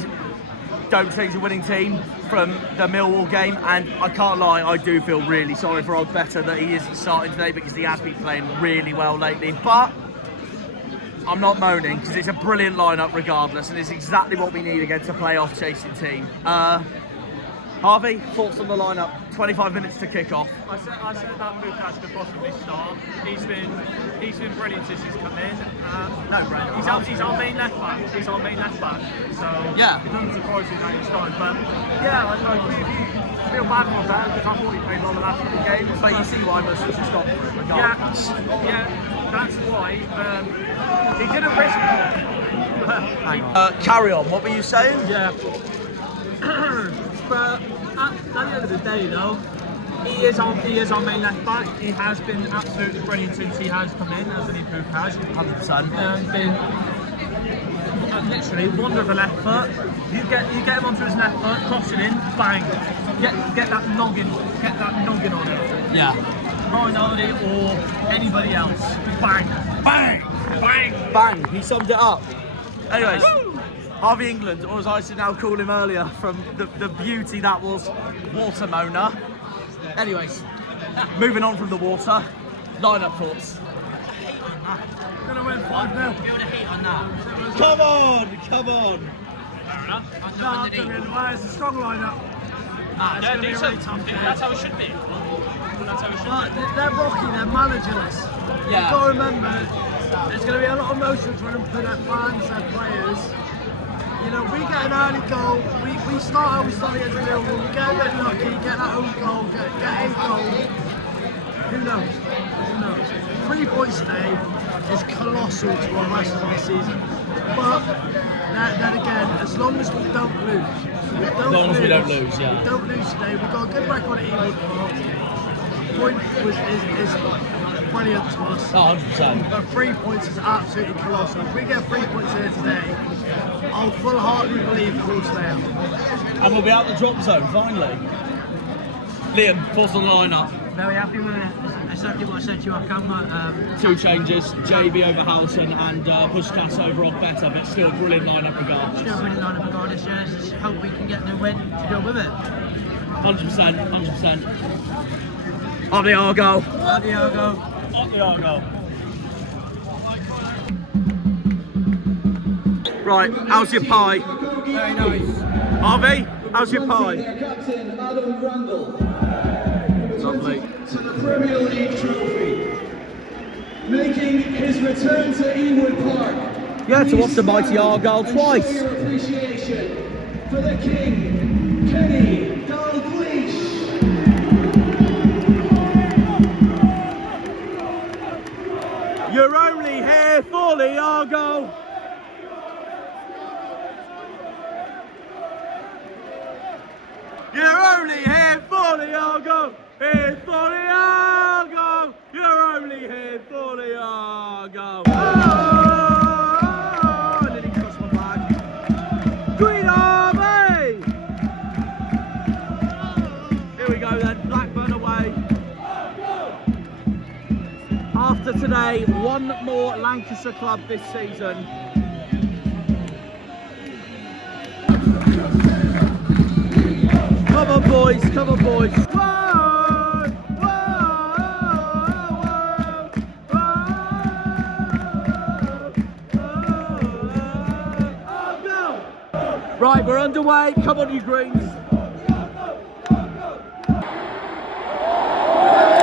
don't change the winning team from the Milwall game, and I can't lie, I do feel really sorry for Oddbetter that he isn't starting today because he has been playing really well lately. But I'm not moaning because it's a brilliant lineup regardless, and it's exactly what we need against a playoff chasing team. Harvey, thoughts on the lineup? 25 minutes to kick off. I said that Bukas could possibly start. He's been brilliant since he's come in. He's our main left back. So yeah, it doesn't surprise me that he's starting. But yeah, I feel bad for that because I thought he played well the last couple of games. But you see why most of us stopped for it regardless. Yeah, that's why. He didn't risk it. Hang on. Carry on. What were you saying? Yeah. But at the end of the day, though, he is our main left back. He has been absolutely brilliant since he has come in, as Andy Pook has. 100%. Been literally wonder of the left foot. You get him onto his left foot, cross it in, bang. Get that noggin on it. Yeah. Ronaldo or anybody else, bang, bang, bang, Bang. He summed it up. Anyways. Harvey England, or as I should now call him earlier, from the beauty that was Watermona. Anyways, moving on from the water, line-up thoughts. Gonna win 5-0. Give it a heat on that. Come on, come on. No, I'm gonna win. Well, it's a strong lineup. It's gonna be a really tough game. That's how it should be. That's how it should But they're rocky, they're managerless. Yeah. You've got to remember, there's going to be a lot of emotion for them, for their fans, their players. You know, we get an early goal, we start against Milwall, we get a bit lucky, get that own goal, get a goal. Who knows? Who knows? 3 points today is colossal to our rest of our season. But then again, as long as we don't lose, we don't lose today, we've got a good record at Ewood Park. Point is brilliant to us. 100%. But 3 points is absolutely colossal. If we get 3 points here today, I'll full-heartedly believe we'll stay out. And we'll be out the drop zone, finally. Liam, thoughts on the line-up? Very happy with it. Exactly what I said to you on camera. 2 changes, JB over Houghton and Pushkas over Better, but still brilliant line-up regardless. Still winning line of regardless, yes. Just hope we can get the win to go with it. 100%, 100%. Up the Argyle. Up the Argyle. Up the Argyle. Right, how's your pie? Very nice. Harvey, how's your pie? Captain Adam Randall Lovely. to the Premier League trophy, making his return to Ewood Park. Yeah, to watch the mighty Argyle twice. Show your appreciation for the King, Kenny Dalglish. You're only here for the Argyle. You're only here for the Argyle. Here for the Argyle. You're only here for the Argyle. Oh, I nearly crossed my bag. Green Army. Here we go then. Blackburn away. After today, one more Lancashire club this season. Come on boys, come on boys. Whoa, whoa, whoa, whoa. Right, we're underway. Come on, you greens.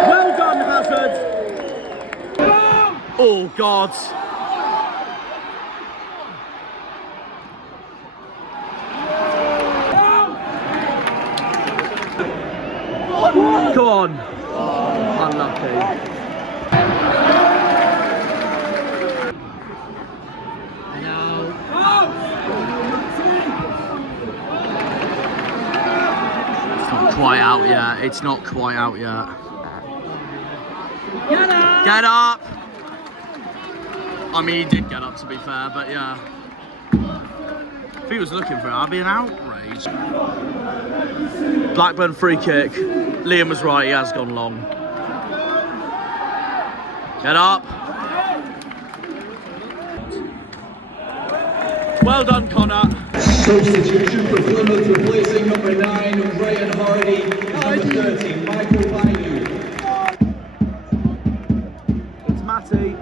Well done, Hazard. Oh, God. Go on. Unlucky. No. It's not quite out yet. It's not quite out yet. Get up! Get up! I mean, he did get up to be fair, but yeah. If he was looking for it, I'd be an outrage. Blackburn free kick. Liam was right, he has gone long. Get up. Well done, Connor. Substitution for Plymouth, replacing number 9, Ryan Hardy, number 30, Michael Bayou. It's Matty.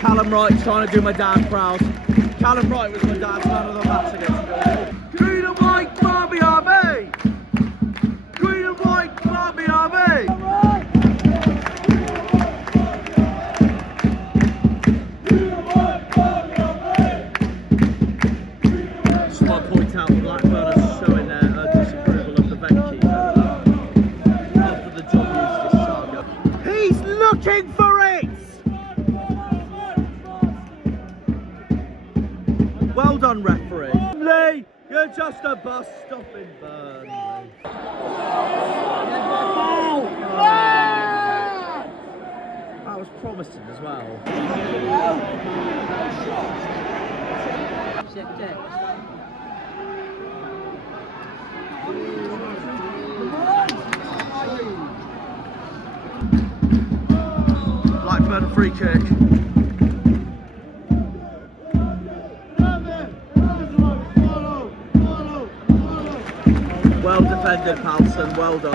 Callum Wright's trying to do my dad proud. Callum Wright was my dad's man of the match against me. Green and white, Barbie Army! Green and white, Barbie Army! Just want to point out Blackburn are showing their disapproval of the bench keeper. After the job used this saga. He's looking for it! Well done, referee. Lee, you're just a bus stopping Burnley. That was promising as well. Blackburn free kick. Well defended, Palson, well done.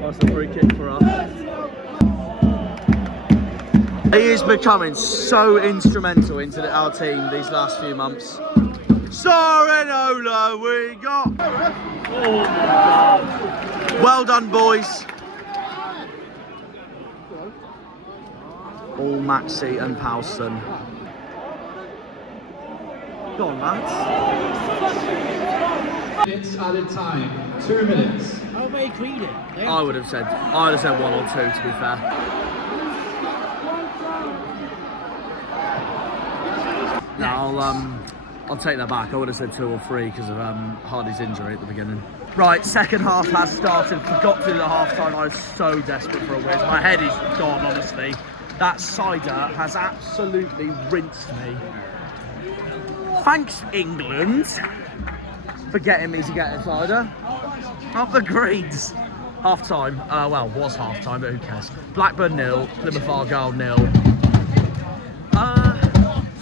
That's a free kick for us. He is becoming so instrumental into our team these last few months. Sorinola we got. Oh my God. Well done, boys. All Maxi and Palson. Go on, lads. Minutes added time. 2 minutes. How may creed it? I would have said 1 or 2 to be fair. No, I'll take that back. I would have said 2 or 3 because of Hardy's injury at the beginning. Right, second half has started. Forgot to do the half time. I was so desperate for a win. My head is gone, honestly. That cider has absolutely rinsed me. Thanks, England, for getting me to get a cider. Up the greens. Half time. Well, was half time, but who cares? Blackburn 0, Plymouth Argyle 0.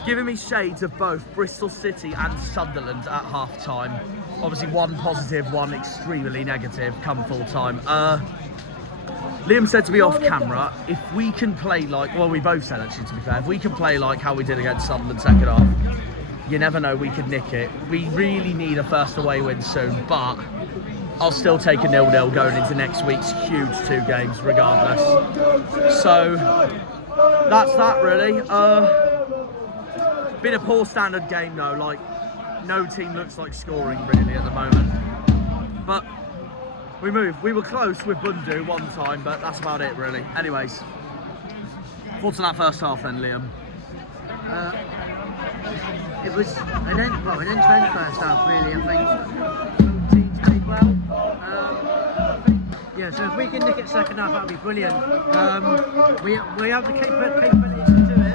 Giving me shades of both Bristol City and Sunderland at half time. Obviously, one positive, one extremely negative come full time. Liam said to me off camera, if we can play like, well, we both said actually to be fair, if we can play like how we did against Sunderland second half, you never know, we could nick it. We really need a first away win soon, but I'll still take a 0-0 going into next week's huge 2 games regardless. So that's that really. Been a poor standard game though, like no team looks like scoring really at the moment. But we moved. We were close with Bundu one time, but that's about it really. Anyways, thoughts on that first half then, Liam? It was an end-to-end first half, really. I think teams played well. Yeah, so if we can nick it second half, that'd be brilliant. We have the capabilities to do it.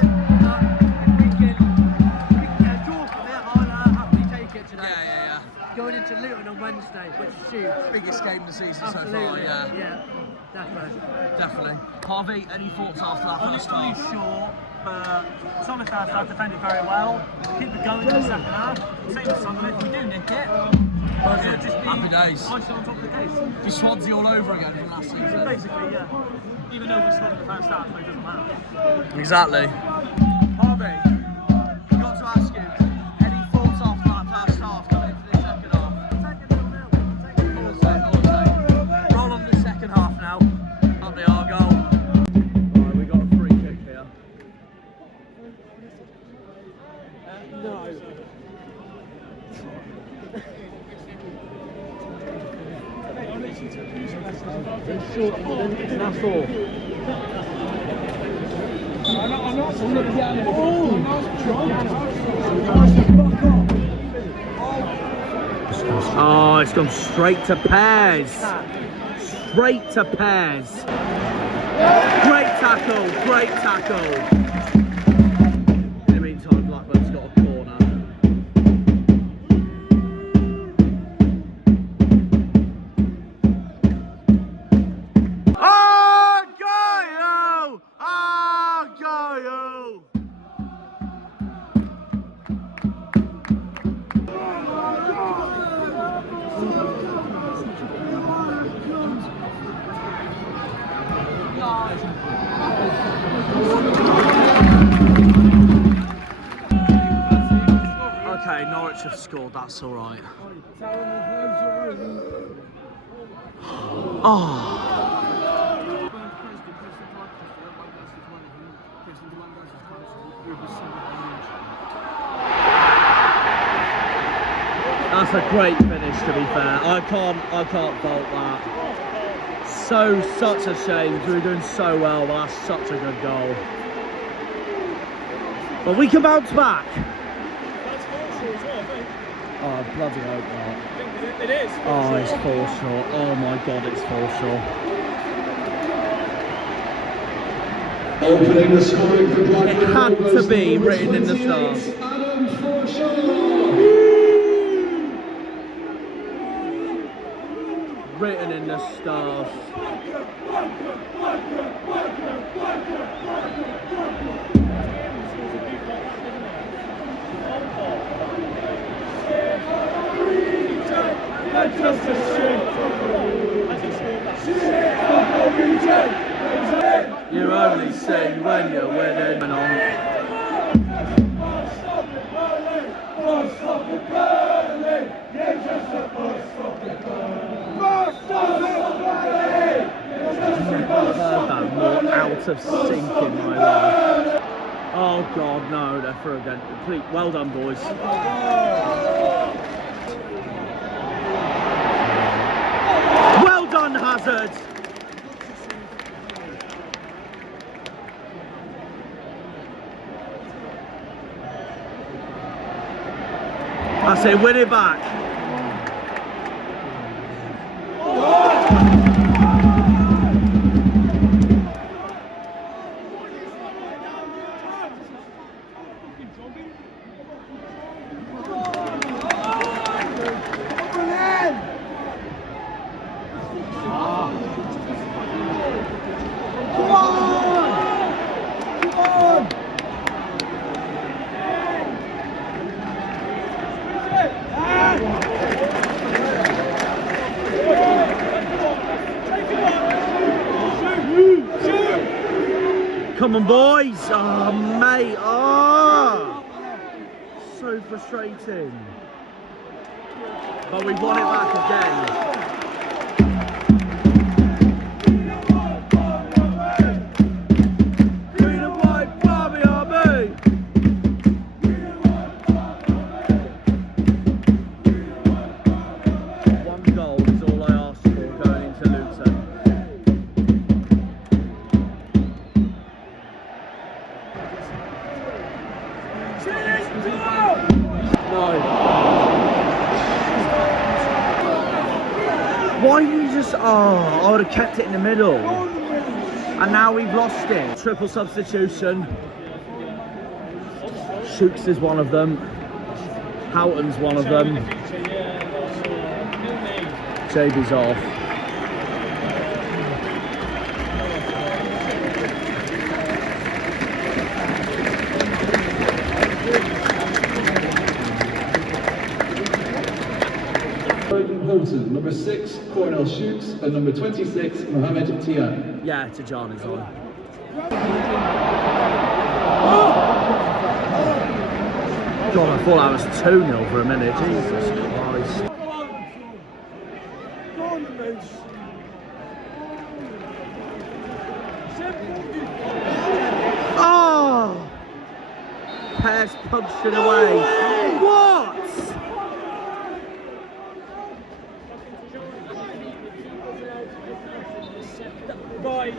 Going into Luton on Wednesday, which is huge. Biggest game of the season Absolutely. so far, yeah. Yeah, definitely. Harvey, any thoughts after that first half? Short, but solid first half, defended very well. Keep it going in the second half. Same as Sunderland, if we do nick it, it'll just be Happy days. icing on top of the case. Be Swansea all over again from last season. Basically, yeah. Even though we started the first half, it doesn't matter. Exactly. Harvey, got to ask you, any thoughts after that first half going into the second half? Roll on the second half now. Up the Argyle. Alright, we got a free kick here. No. That's all. Oh, it's gone straight to Pears. Straight to Pears. Great tackle, great tackle. In the meantime, Blackburn's got a corner. Argyle! Argyle! Okay, Norwich have scored, that's alright. Oh. That's a great finish to be fair. I can't fault that. Such a shame, we were doing so well, but that's such a good goal. But we can bounce back. Oh, bloody hope not. It is. Oh, it's foreshore. Oh my god, it's foreshore. Opening the scoring for Blackburn It had to Rovers, be number written in the 28, stars. Adam Forshaw. Written in the stars. You only sing when you're winning. And on. I've heard that more out of sync in my life. Oh God, no, they're through again. Please, well done, boys. Well done, Hazard. I say, win it back. Come on, boys. Oh, mate. Oh, so frustrating. But we won it back again. Green and white, Barbie Army. One goal is all I ask for going into Luton. Why you just... Oh, I would have kept it in the middle. And now we've lost it. Triple substitution. Shooks is one of them. Houghton's one of them. JB's off. Number 6, Cornell Shooks, and number 26, Mohammed Tian. Yeah, Tajani's on. God, I thought I was 2-0 for a minute. Jesus Christ. Oh! Pearce punched it away. What? Right,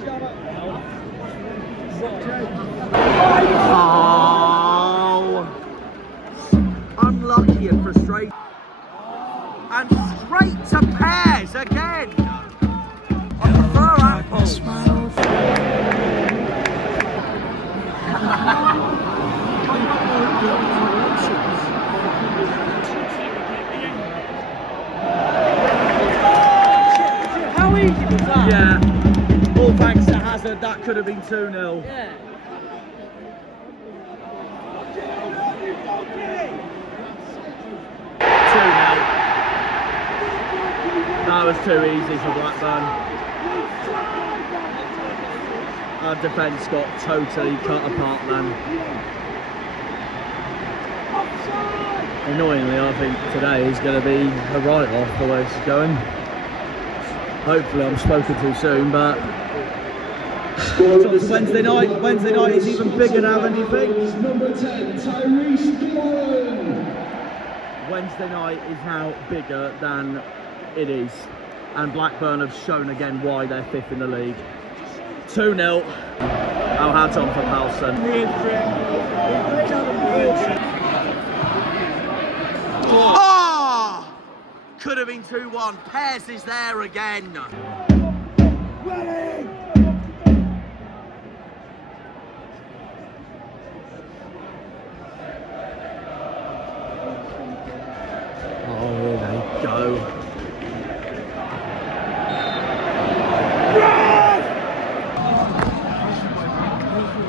shut up now. Oh, unlucky and frustrating. And straight to Pearce again. I prefer apples. How easy was that? Yeah, all thanks to Hazard, that could have been 2-0. Yeah. 2-0. That was too easy for Blackburn. Our defence got totally cut apart, man. Annoyingly, I think today is going to be a write-off the way it's going. Hopefully I'm spoken too soon, but Wednesday night is even bigger now than you think. Number 10, Tyrese Glenn. Wednesday night is now bigger than it is, and Blackburn have shown again why they're 5th in the league. 2-0. Our hats on for Palson. Oh! Could have been 2-1. Pearce is there again.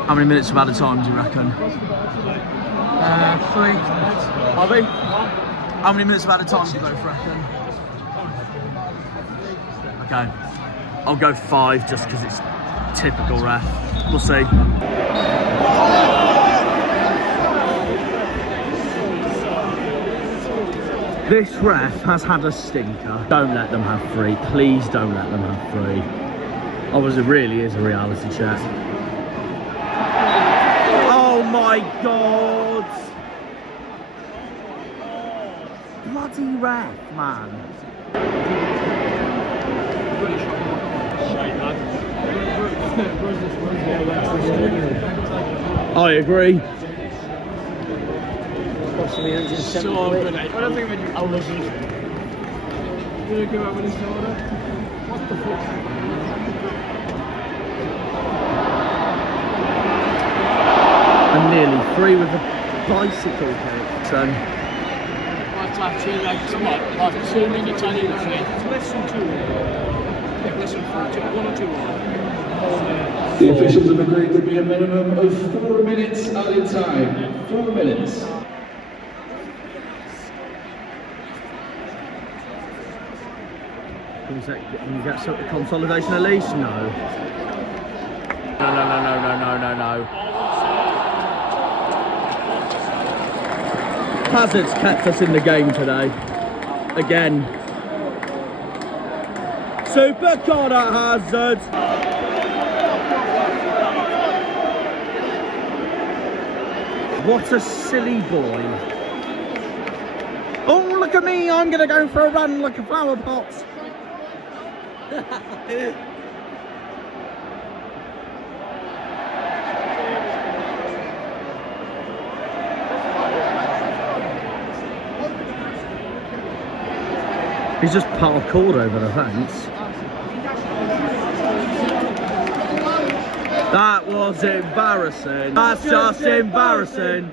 How many minutes of added time do you reckon? 3. Are we? How many minutes of added time do you both reckon? Okay. I'll go 5 just because it's typical ref. We'll see. This ref has had a stinker. Don't let them have 3. Please don't let them have 3. Otherwise, it really is a reality check. Oh my God! Bloody ref, man. I agree. So good. I don't think I was in. You go out with his order. What the fuck? I'm nearly free with a bicycle kick, so. What's actually like 2 minutes on either side? It's less than 2. Yeah, less than 1 or 2 more. The officials have agreed to be a minimum of 4 minutes added time. 4 minutes. Can you get some consolidation at least? No. No. Hazard's kept us in the game today. Again. Super corner, Hazard. What a silly boy. Oh, look at me. I'm going to go for a run like a flower pot. He's just parkoured over the fence. That was embarrassing. That's just embarrassing.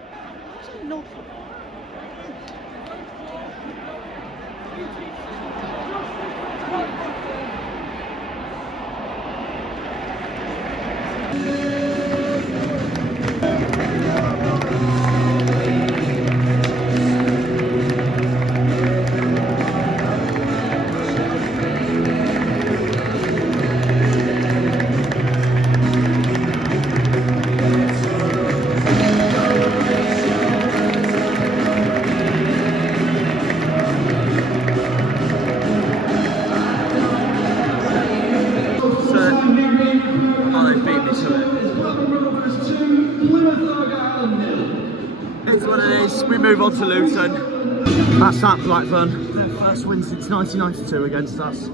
Move on to Luton. That's that, Blackburn. Their first win since 1992 against us.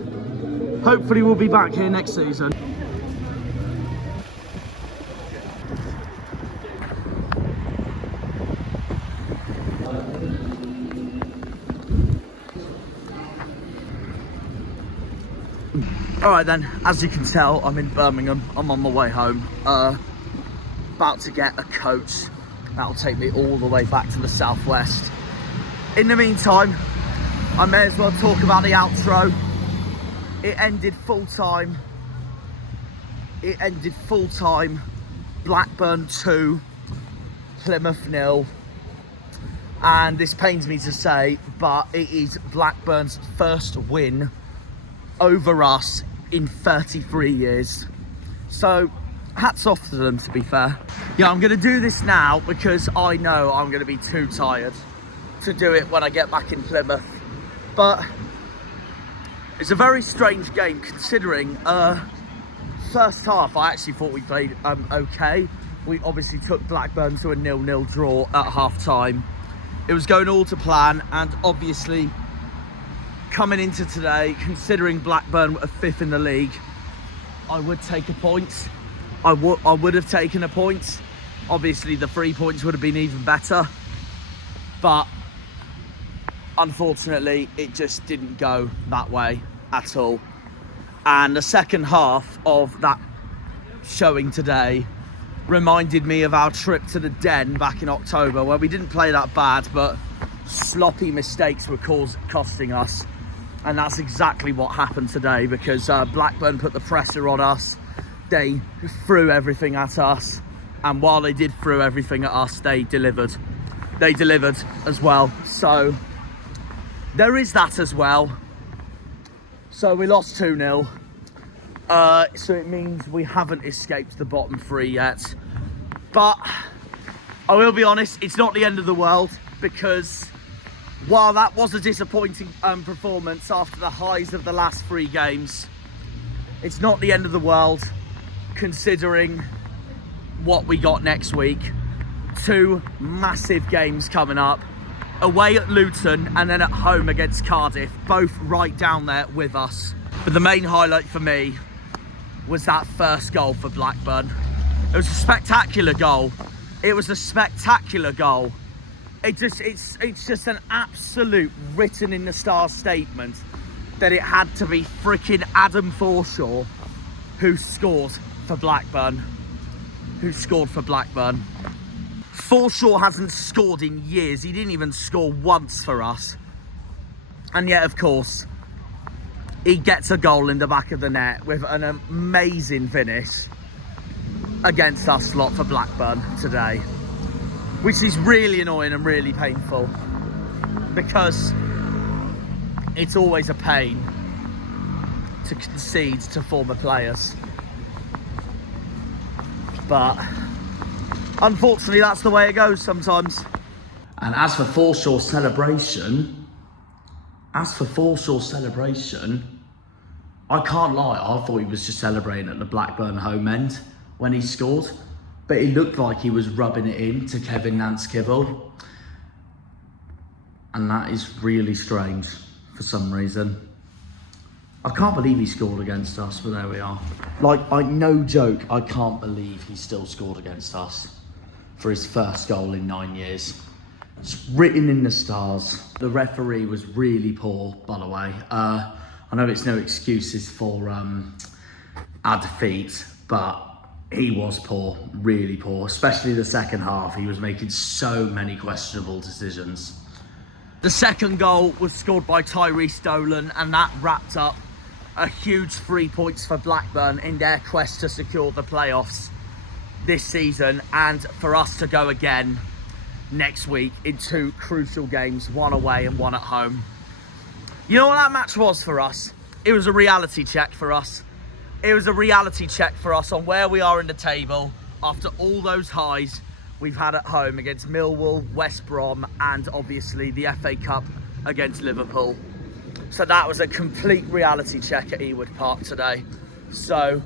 Hopefully we'll be back here next season. Alright then, as you can tell, I'm in Birmingham. I'm on my way home. About to get a coach. That'll take me all the way back to the southwest. In the meantime, I may as well talk about the outro. It ended full time. Blackburn 2, Plymouth 0. And this pains me to say, but it is Blackburn's first win over us in 33 years. So, hats off to them, to be fair. Yeah, I'm going to do this now because I know I'm going to be too tired to do it when I get back in Plymouth. But it's a very strange game considering first half I actually thought we played okay. We obviously took Blackburn to a 0-0 draw at half time. It was going all to plan, and obviously coming into today, considering Blackburn were 5th in the league, I would take a point. I would have taken a point. Obviously the 3 points would have been even better, but unfortunately it just didn't go that way at all. And the second half of that showing today reminded me of our trip to the Den back in October, where we didn't play that bad, but sloppy mistakes were costing us. And that's exactly what happened today, because Blackburn put the pressure on us. They threw everything at us, And while they did throw everything at us, they delivered. They delivered as well. So there is that as well. So we lost 2-0. So it means we haven't escaped the bottom 3 yet. But I will be honest, it's not the end of the world, because while that was a disappointing performance after the highs of the last 3 games, it's not the end of the world considering what we got next week. 2 massive games coming up. Away at Luton and then at home against Cardiff, both right down there with us. But the main highlight for me was that first goal for Blackburn. It was a spectacular goal. It was a spectacular goal. It's just an absolute written in the stars statement that it had to be freaking Adam Forshaw who scored for Blackburn. Forshaw hasn't scored in years. He didn't even score once for us. And yet, of course, he gets a goal in the back of the net with an amazing finish against us lot for Blackburn today, which is really annoying and really painful, because it's always a pain to concede to former players. But unfortunately, that's the way it goes sometimes. And as for Forshaw's celebration, I can't lie, I thought he was just celebrating at the Blackburn home end when he scored, but it looked like he was rubbing it in to Kevin Nance-Kibble. And that is really strange for some reason. I can't believe he scored against us, but there we are. Like, no joke, I can't believe he still scored against us for his first goal in 9 years. It's written in the stars. The referee was really poor, by the way. I know it's no excuses for our defeat, but he was poor, really poor, especially the second half. He was making so many questionable decisions. The second goal was scored by Tyrese Dolan, and that wrapped up a huge 3 points for Blackburn in their quest to secure the playoffs this season, and for us to go again next week in 2 crucial games, 1 away and 1 at home. You know what that match was for us? It was a reality check for us. It was a reality check for us on where we are in the table after all those highs we've had at home against Milwall, West Brom, and obviously the FA Cup against Liverpool. So that was a complete reality check at Ewood Park today. So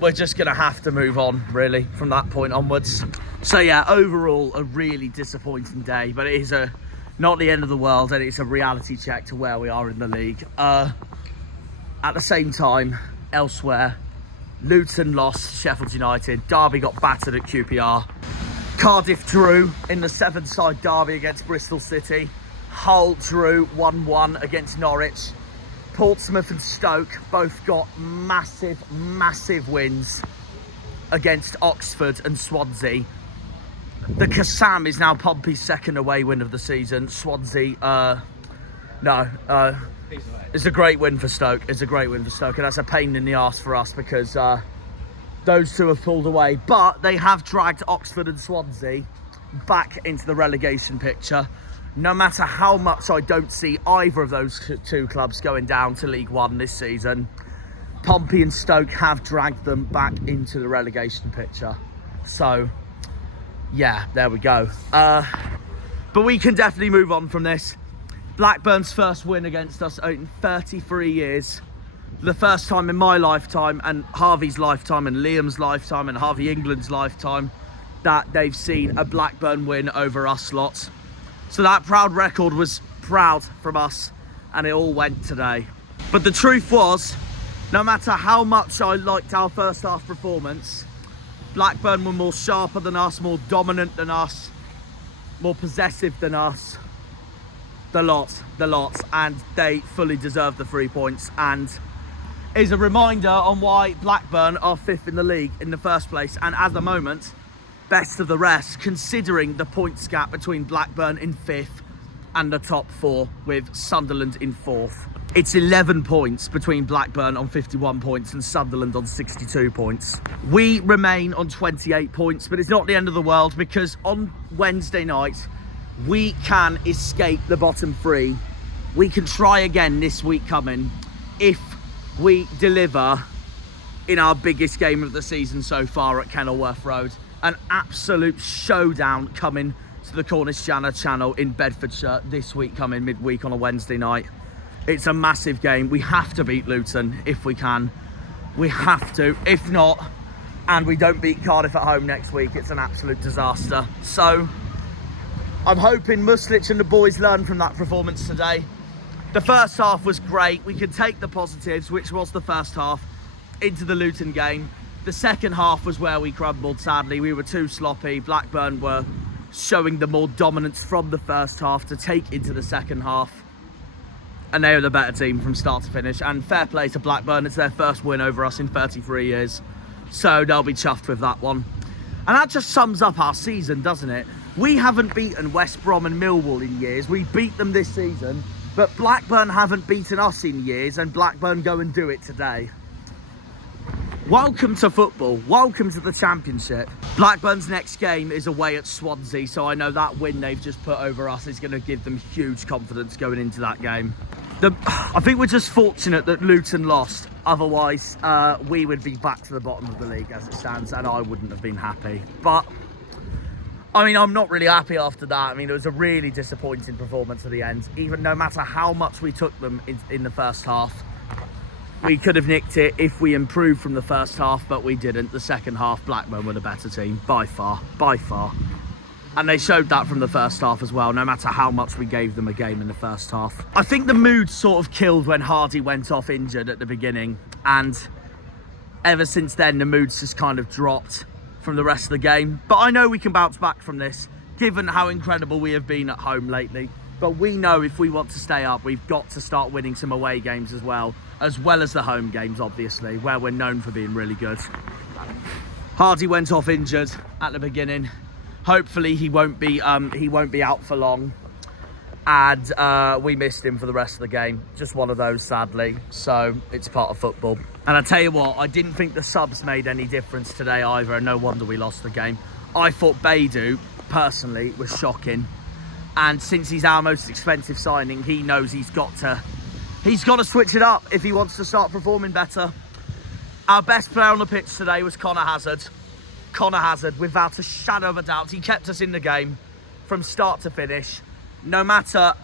we're just going to have to move on, really, from that point onwards. So yeah, overall, a really disappointing day, but it is not the end of the world, and it's a reality check to where we are in the league. At the same time, elsewhere, Luton lost Sheffield United, Derby got battered at QPR, Cardiff drew in the 7-side derby against Bristol City, Hull drew 1-1 against Norwich, Portsmouth and Stoke both got massive wins against Oxford and Swansea. The Kassam is now Pompey's second away win of the season. Swansea, it's a great win for Stoke. It's a great win for Stoke, and that's a pain in the arse for us because those 2 have pulled away. But they have dragged Oxford and Swansea back into the relegation picture. No matter how much I don't see either of those 2 clubs going down to League One this season, Pompey and Stoke have dragged them back into the relegation picture. So yeah, there we go. But we can definitely move on from this. Blackburn's first win against us in 33 years. The first time in my lifetime and Harvey's lifetime and Liam's lifetime and Harvey England's lifetime that they've seen a Blackburn win over us lot. So that proud record was proud from us, and it all went today. But the truth was, no matter how much I liked our first half performance, Blackburn were more sharper than us, more dominant than us, more possessive than us. The lot, and they fully deserve the 3 points, and is a reminder on why Blackburn are 5th in the league in the first place, and at the moment, best of the rest, considering the points gap between Blackburn in 5th and the top 4 with Sunderland in 4th. It's 11 points between Blackburn on 51 points and Sunderland on 62 points. We remain on 28 points, but it's not the end of the world, because on Wednesday night, we can escape the bottom three. We can try again this week coming if we deliver in our biggest game of the season so far at Kenilworth Road. An absolute showdown coming to the Cornish Janner channel in Bedfordshire this week coming midweek on a Wednesday night. It's a massive game. We have to beat Luton if we can. We have to. If not, and we don't beat Cardiff at home next week, it's an absolute disaster. So I'm hoping Muslich and the boys learn from that performance today. The first half was great. We could take the positives, which was the first half, into the Luton game. The second half was where we crumbled, sadly. We were too sloppy. Blackburn were showing the more dominance from the first half to take into the second half. And they were the better team from start to finish. And fair play to Blackburn. It's their first win over us in 33 years. So they'll be chuffed with that one. And that just sums up our season, doesn't it? We haven't beaten West Brom and Milwall in years. We beat them this season. But Blackburn haven't beaten us in years. And Blackburn go and do it today. Welcome to football. Welcome to the Championship. Blackburn's next game is away at Swansea. So I know that win they've just put over us is going to give them huge confidence going into that game. I think we're just fortunate that Luton lost. Otherwise, we would be back to the bottom of the league as it stands, and I wouldn't have been happy. But, I mean, I'm not really happy after that. I mean, it was a really disappointing performance at the end. Even no matter how much we took them in the first half, we could have nicked it if we improved from the first half, but we didn't. The second half, Blackburn were the better team, by far, by far. And they showed that from the first half as well, no matter how much we gave them a game in the first half. I think the mood sort of killed when Hardy went off injured at the beginning. And ever since then, the mood's just kind of dropped from the rest of the game. But I know we can bounce back from this, given how incredible we have been at home lately. But we know if we want to stay up, we've got to start winning some away games as well as the home games, obviously, where we're known for being really good. Hardy went off injured at the beginning. Hopefully he won't be out for long, and we missed him for the rest of the game. Just one of those, sadly. So it's part of football. And I tell you what, I didn't think the subs made any difference today either, and no wonder we lost the game. I thought Beidou, personally, was shocking. And since he's our most expensive signing, he knows he's got to switch it up if he wants to start performing better. Our best player on the pitch today was Connor Hazard. Connor Hazard, without a shadow of a doubt. He kept us in the game from start to finish. No matter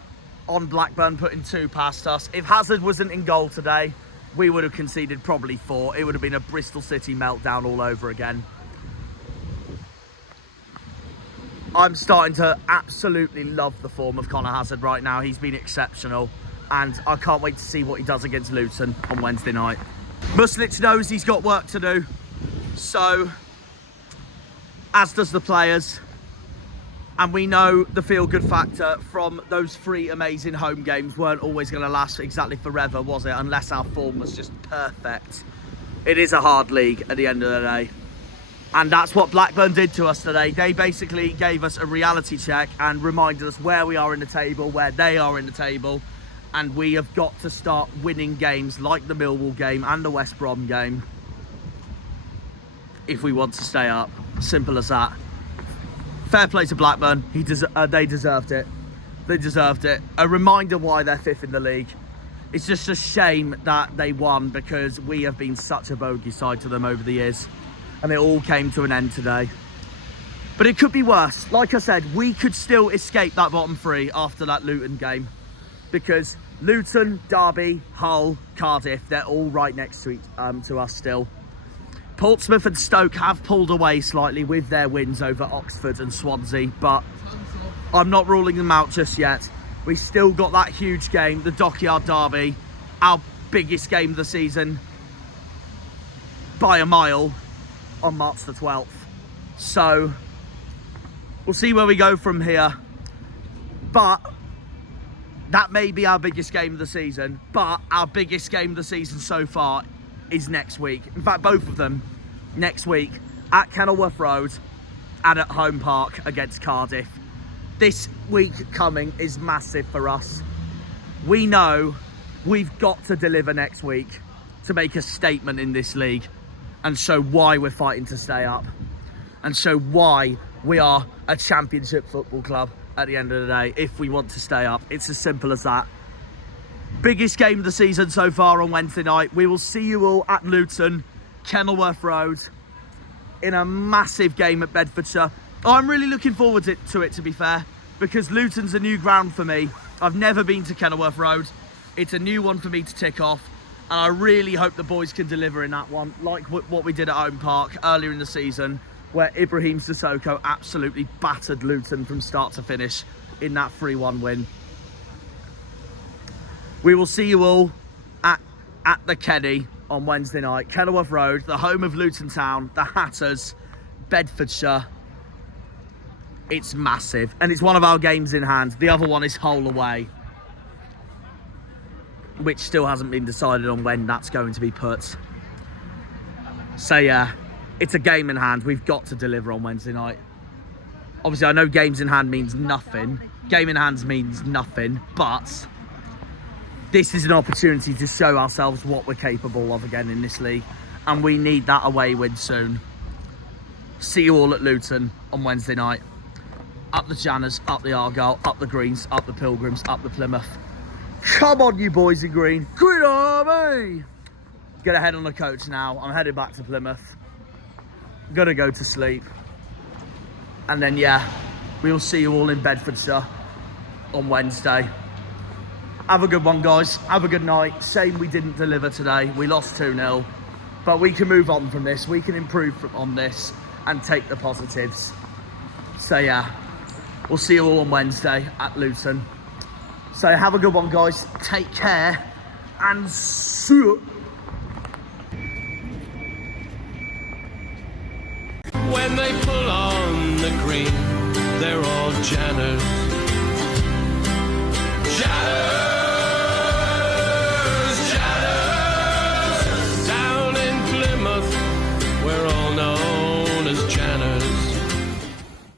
on Blackburn putting 2 past us. If Hazard wasn't in goal today, we would have conceded probably 4. It would have been a Bristol City meltdown all over again. I'm starting to absolutely love the form of Connor Hazard right now. He's been exceptional. And I can't wait to see what he does against Luton on Wednesday night. Muslich knows he's got work to do. So, as does the players. And we know the feel-good factor from those 3 amazing home games weren't always going to last exactly forever, was it? Unless our form was just perfect. It is a hard league at the end of the day. And that's what Blackburn did to us today. They basically gave us a reality check and reminded us where we are in the table, where they are in the table. And we have got to start winning games like the Milwall game and the West Brom game if we want to stay up. Simple as that. Fair play to Blackburn. They deserved it. They deserved it. A reminder why they're 5th in the league. It's just a shame that they won because we have been such a bogey side to them over the years. And it all came to an end today. But it could be worse. Like I said, we could still escape that bottom 3 after that Luton game. Because Luton, Derby, Hull, Cardiff, they're all right next to us still. Portsmouth and Stoke have pulled away slightly with their wins over Oxford and Swansea, but I'm not ruling them out just yet. We still got that huge game, the Dockyard Derby, our biggest game of the season by a mile on March the 12th. So we'll see where we go from here. But that may be our biggest game of the season, but our biggest game of the season so far is next week. In fact, both of them next week at Kenilworth Road and at Home Park against Cardiff. This week coming is massive for us. We know we've got to deliver next week to make a statement in this league and show why we're fighting to stay up and show why we are a championship football club at the end of the day if we want to stay up. It's as simple as that. Biggest game of the season so far on Wednesday night. We will see you all at Luton, Kenilworth Road, in a massive game at Bedfordshire. I'm really looking forward to it, to be fair, because Luton's a new ground for me. I've never been to Kenilworth Road. It's a new one for me to tick off, and I really hope the boys can deliver in that one, like what we did at Home Park earlier in the season, where Ibrahim Sissoko absolutely battered Luton from start to finish in that 3-1 win. We will see you all at the Kenny on Wednesday night. Kenilworth Road, the home of Luton Town, the Hatters, Bedfordshire. It's massive, and it's one of our games in hand. The other one is Hull away, which still hasn't been decided on when that's going to be put. So yeah, it's a game in hand. We've got to deliver on Wednesday night. Obviously, I know games in hand means nothing. Game in hand means nothing, but this is an opportunity to show ourselves what we're capable of again in this league, and we need that away win soon. See you all at Luton on Wednesday night. Up the Janners, up the Argyle, up the Greens, up the Pilgrims, up the Plymouth. Come on, you boys in green. Green Army! Gonna head on the coach now. I'm headed back to Plymouth. Gonna go to sleep. And then, yeah, we'll see you all in Bedfordshire on Wednesday. Have a good one, guys. Have a good night. Shame we didn't deliver today. We lost 2-0. But we can move on from this. We can improve on this and take the positives. So, yeah, we'll see you all on Wednesday at Luton. So have a good one, guys. Take care and see you. When they pull on the green, they're all Janners.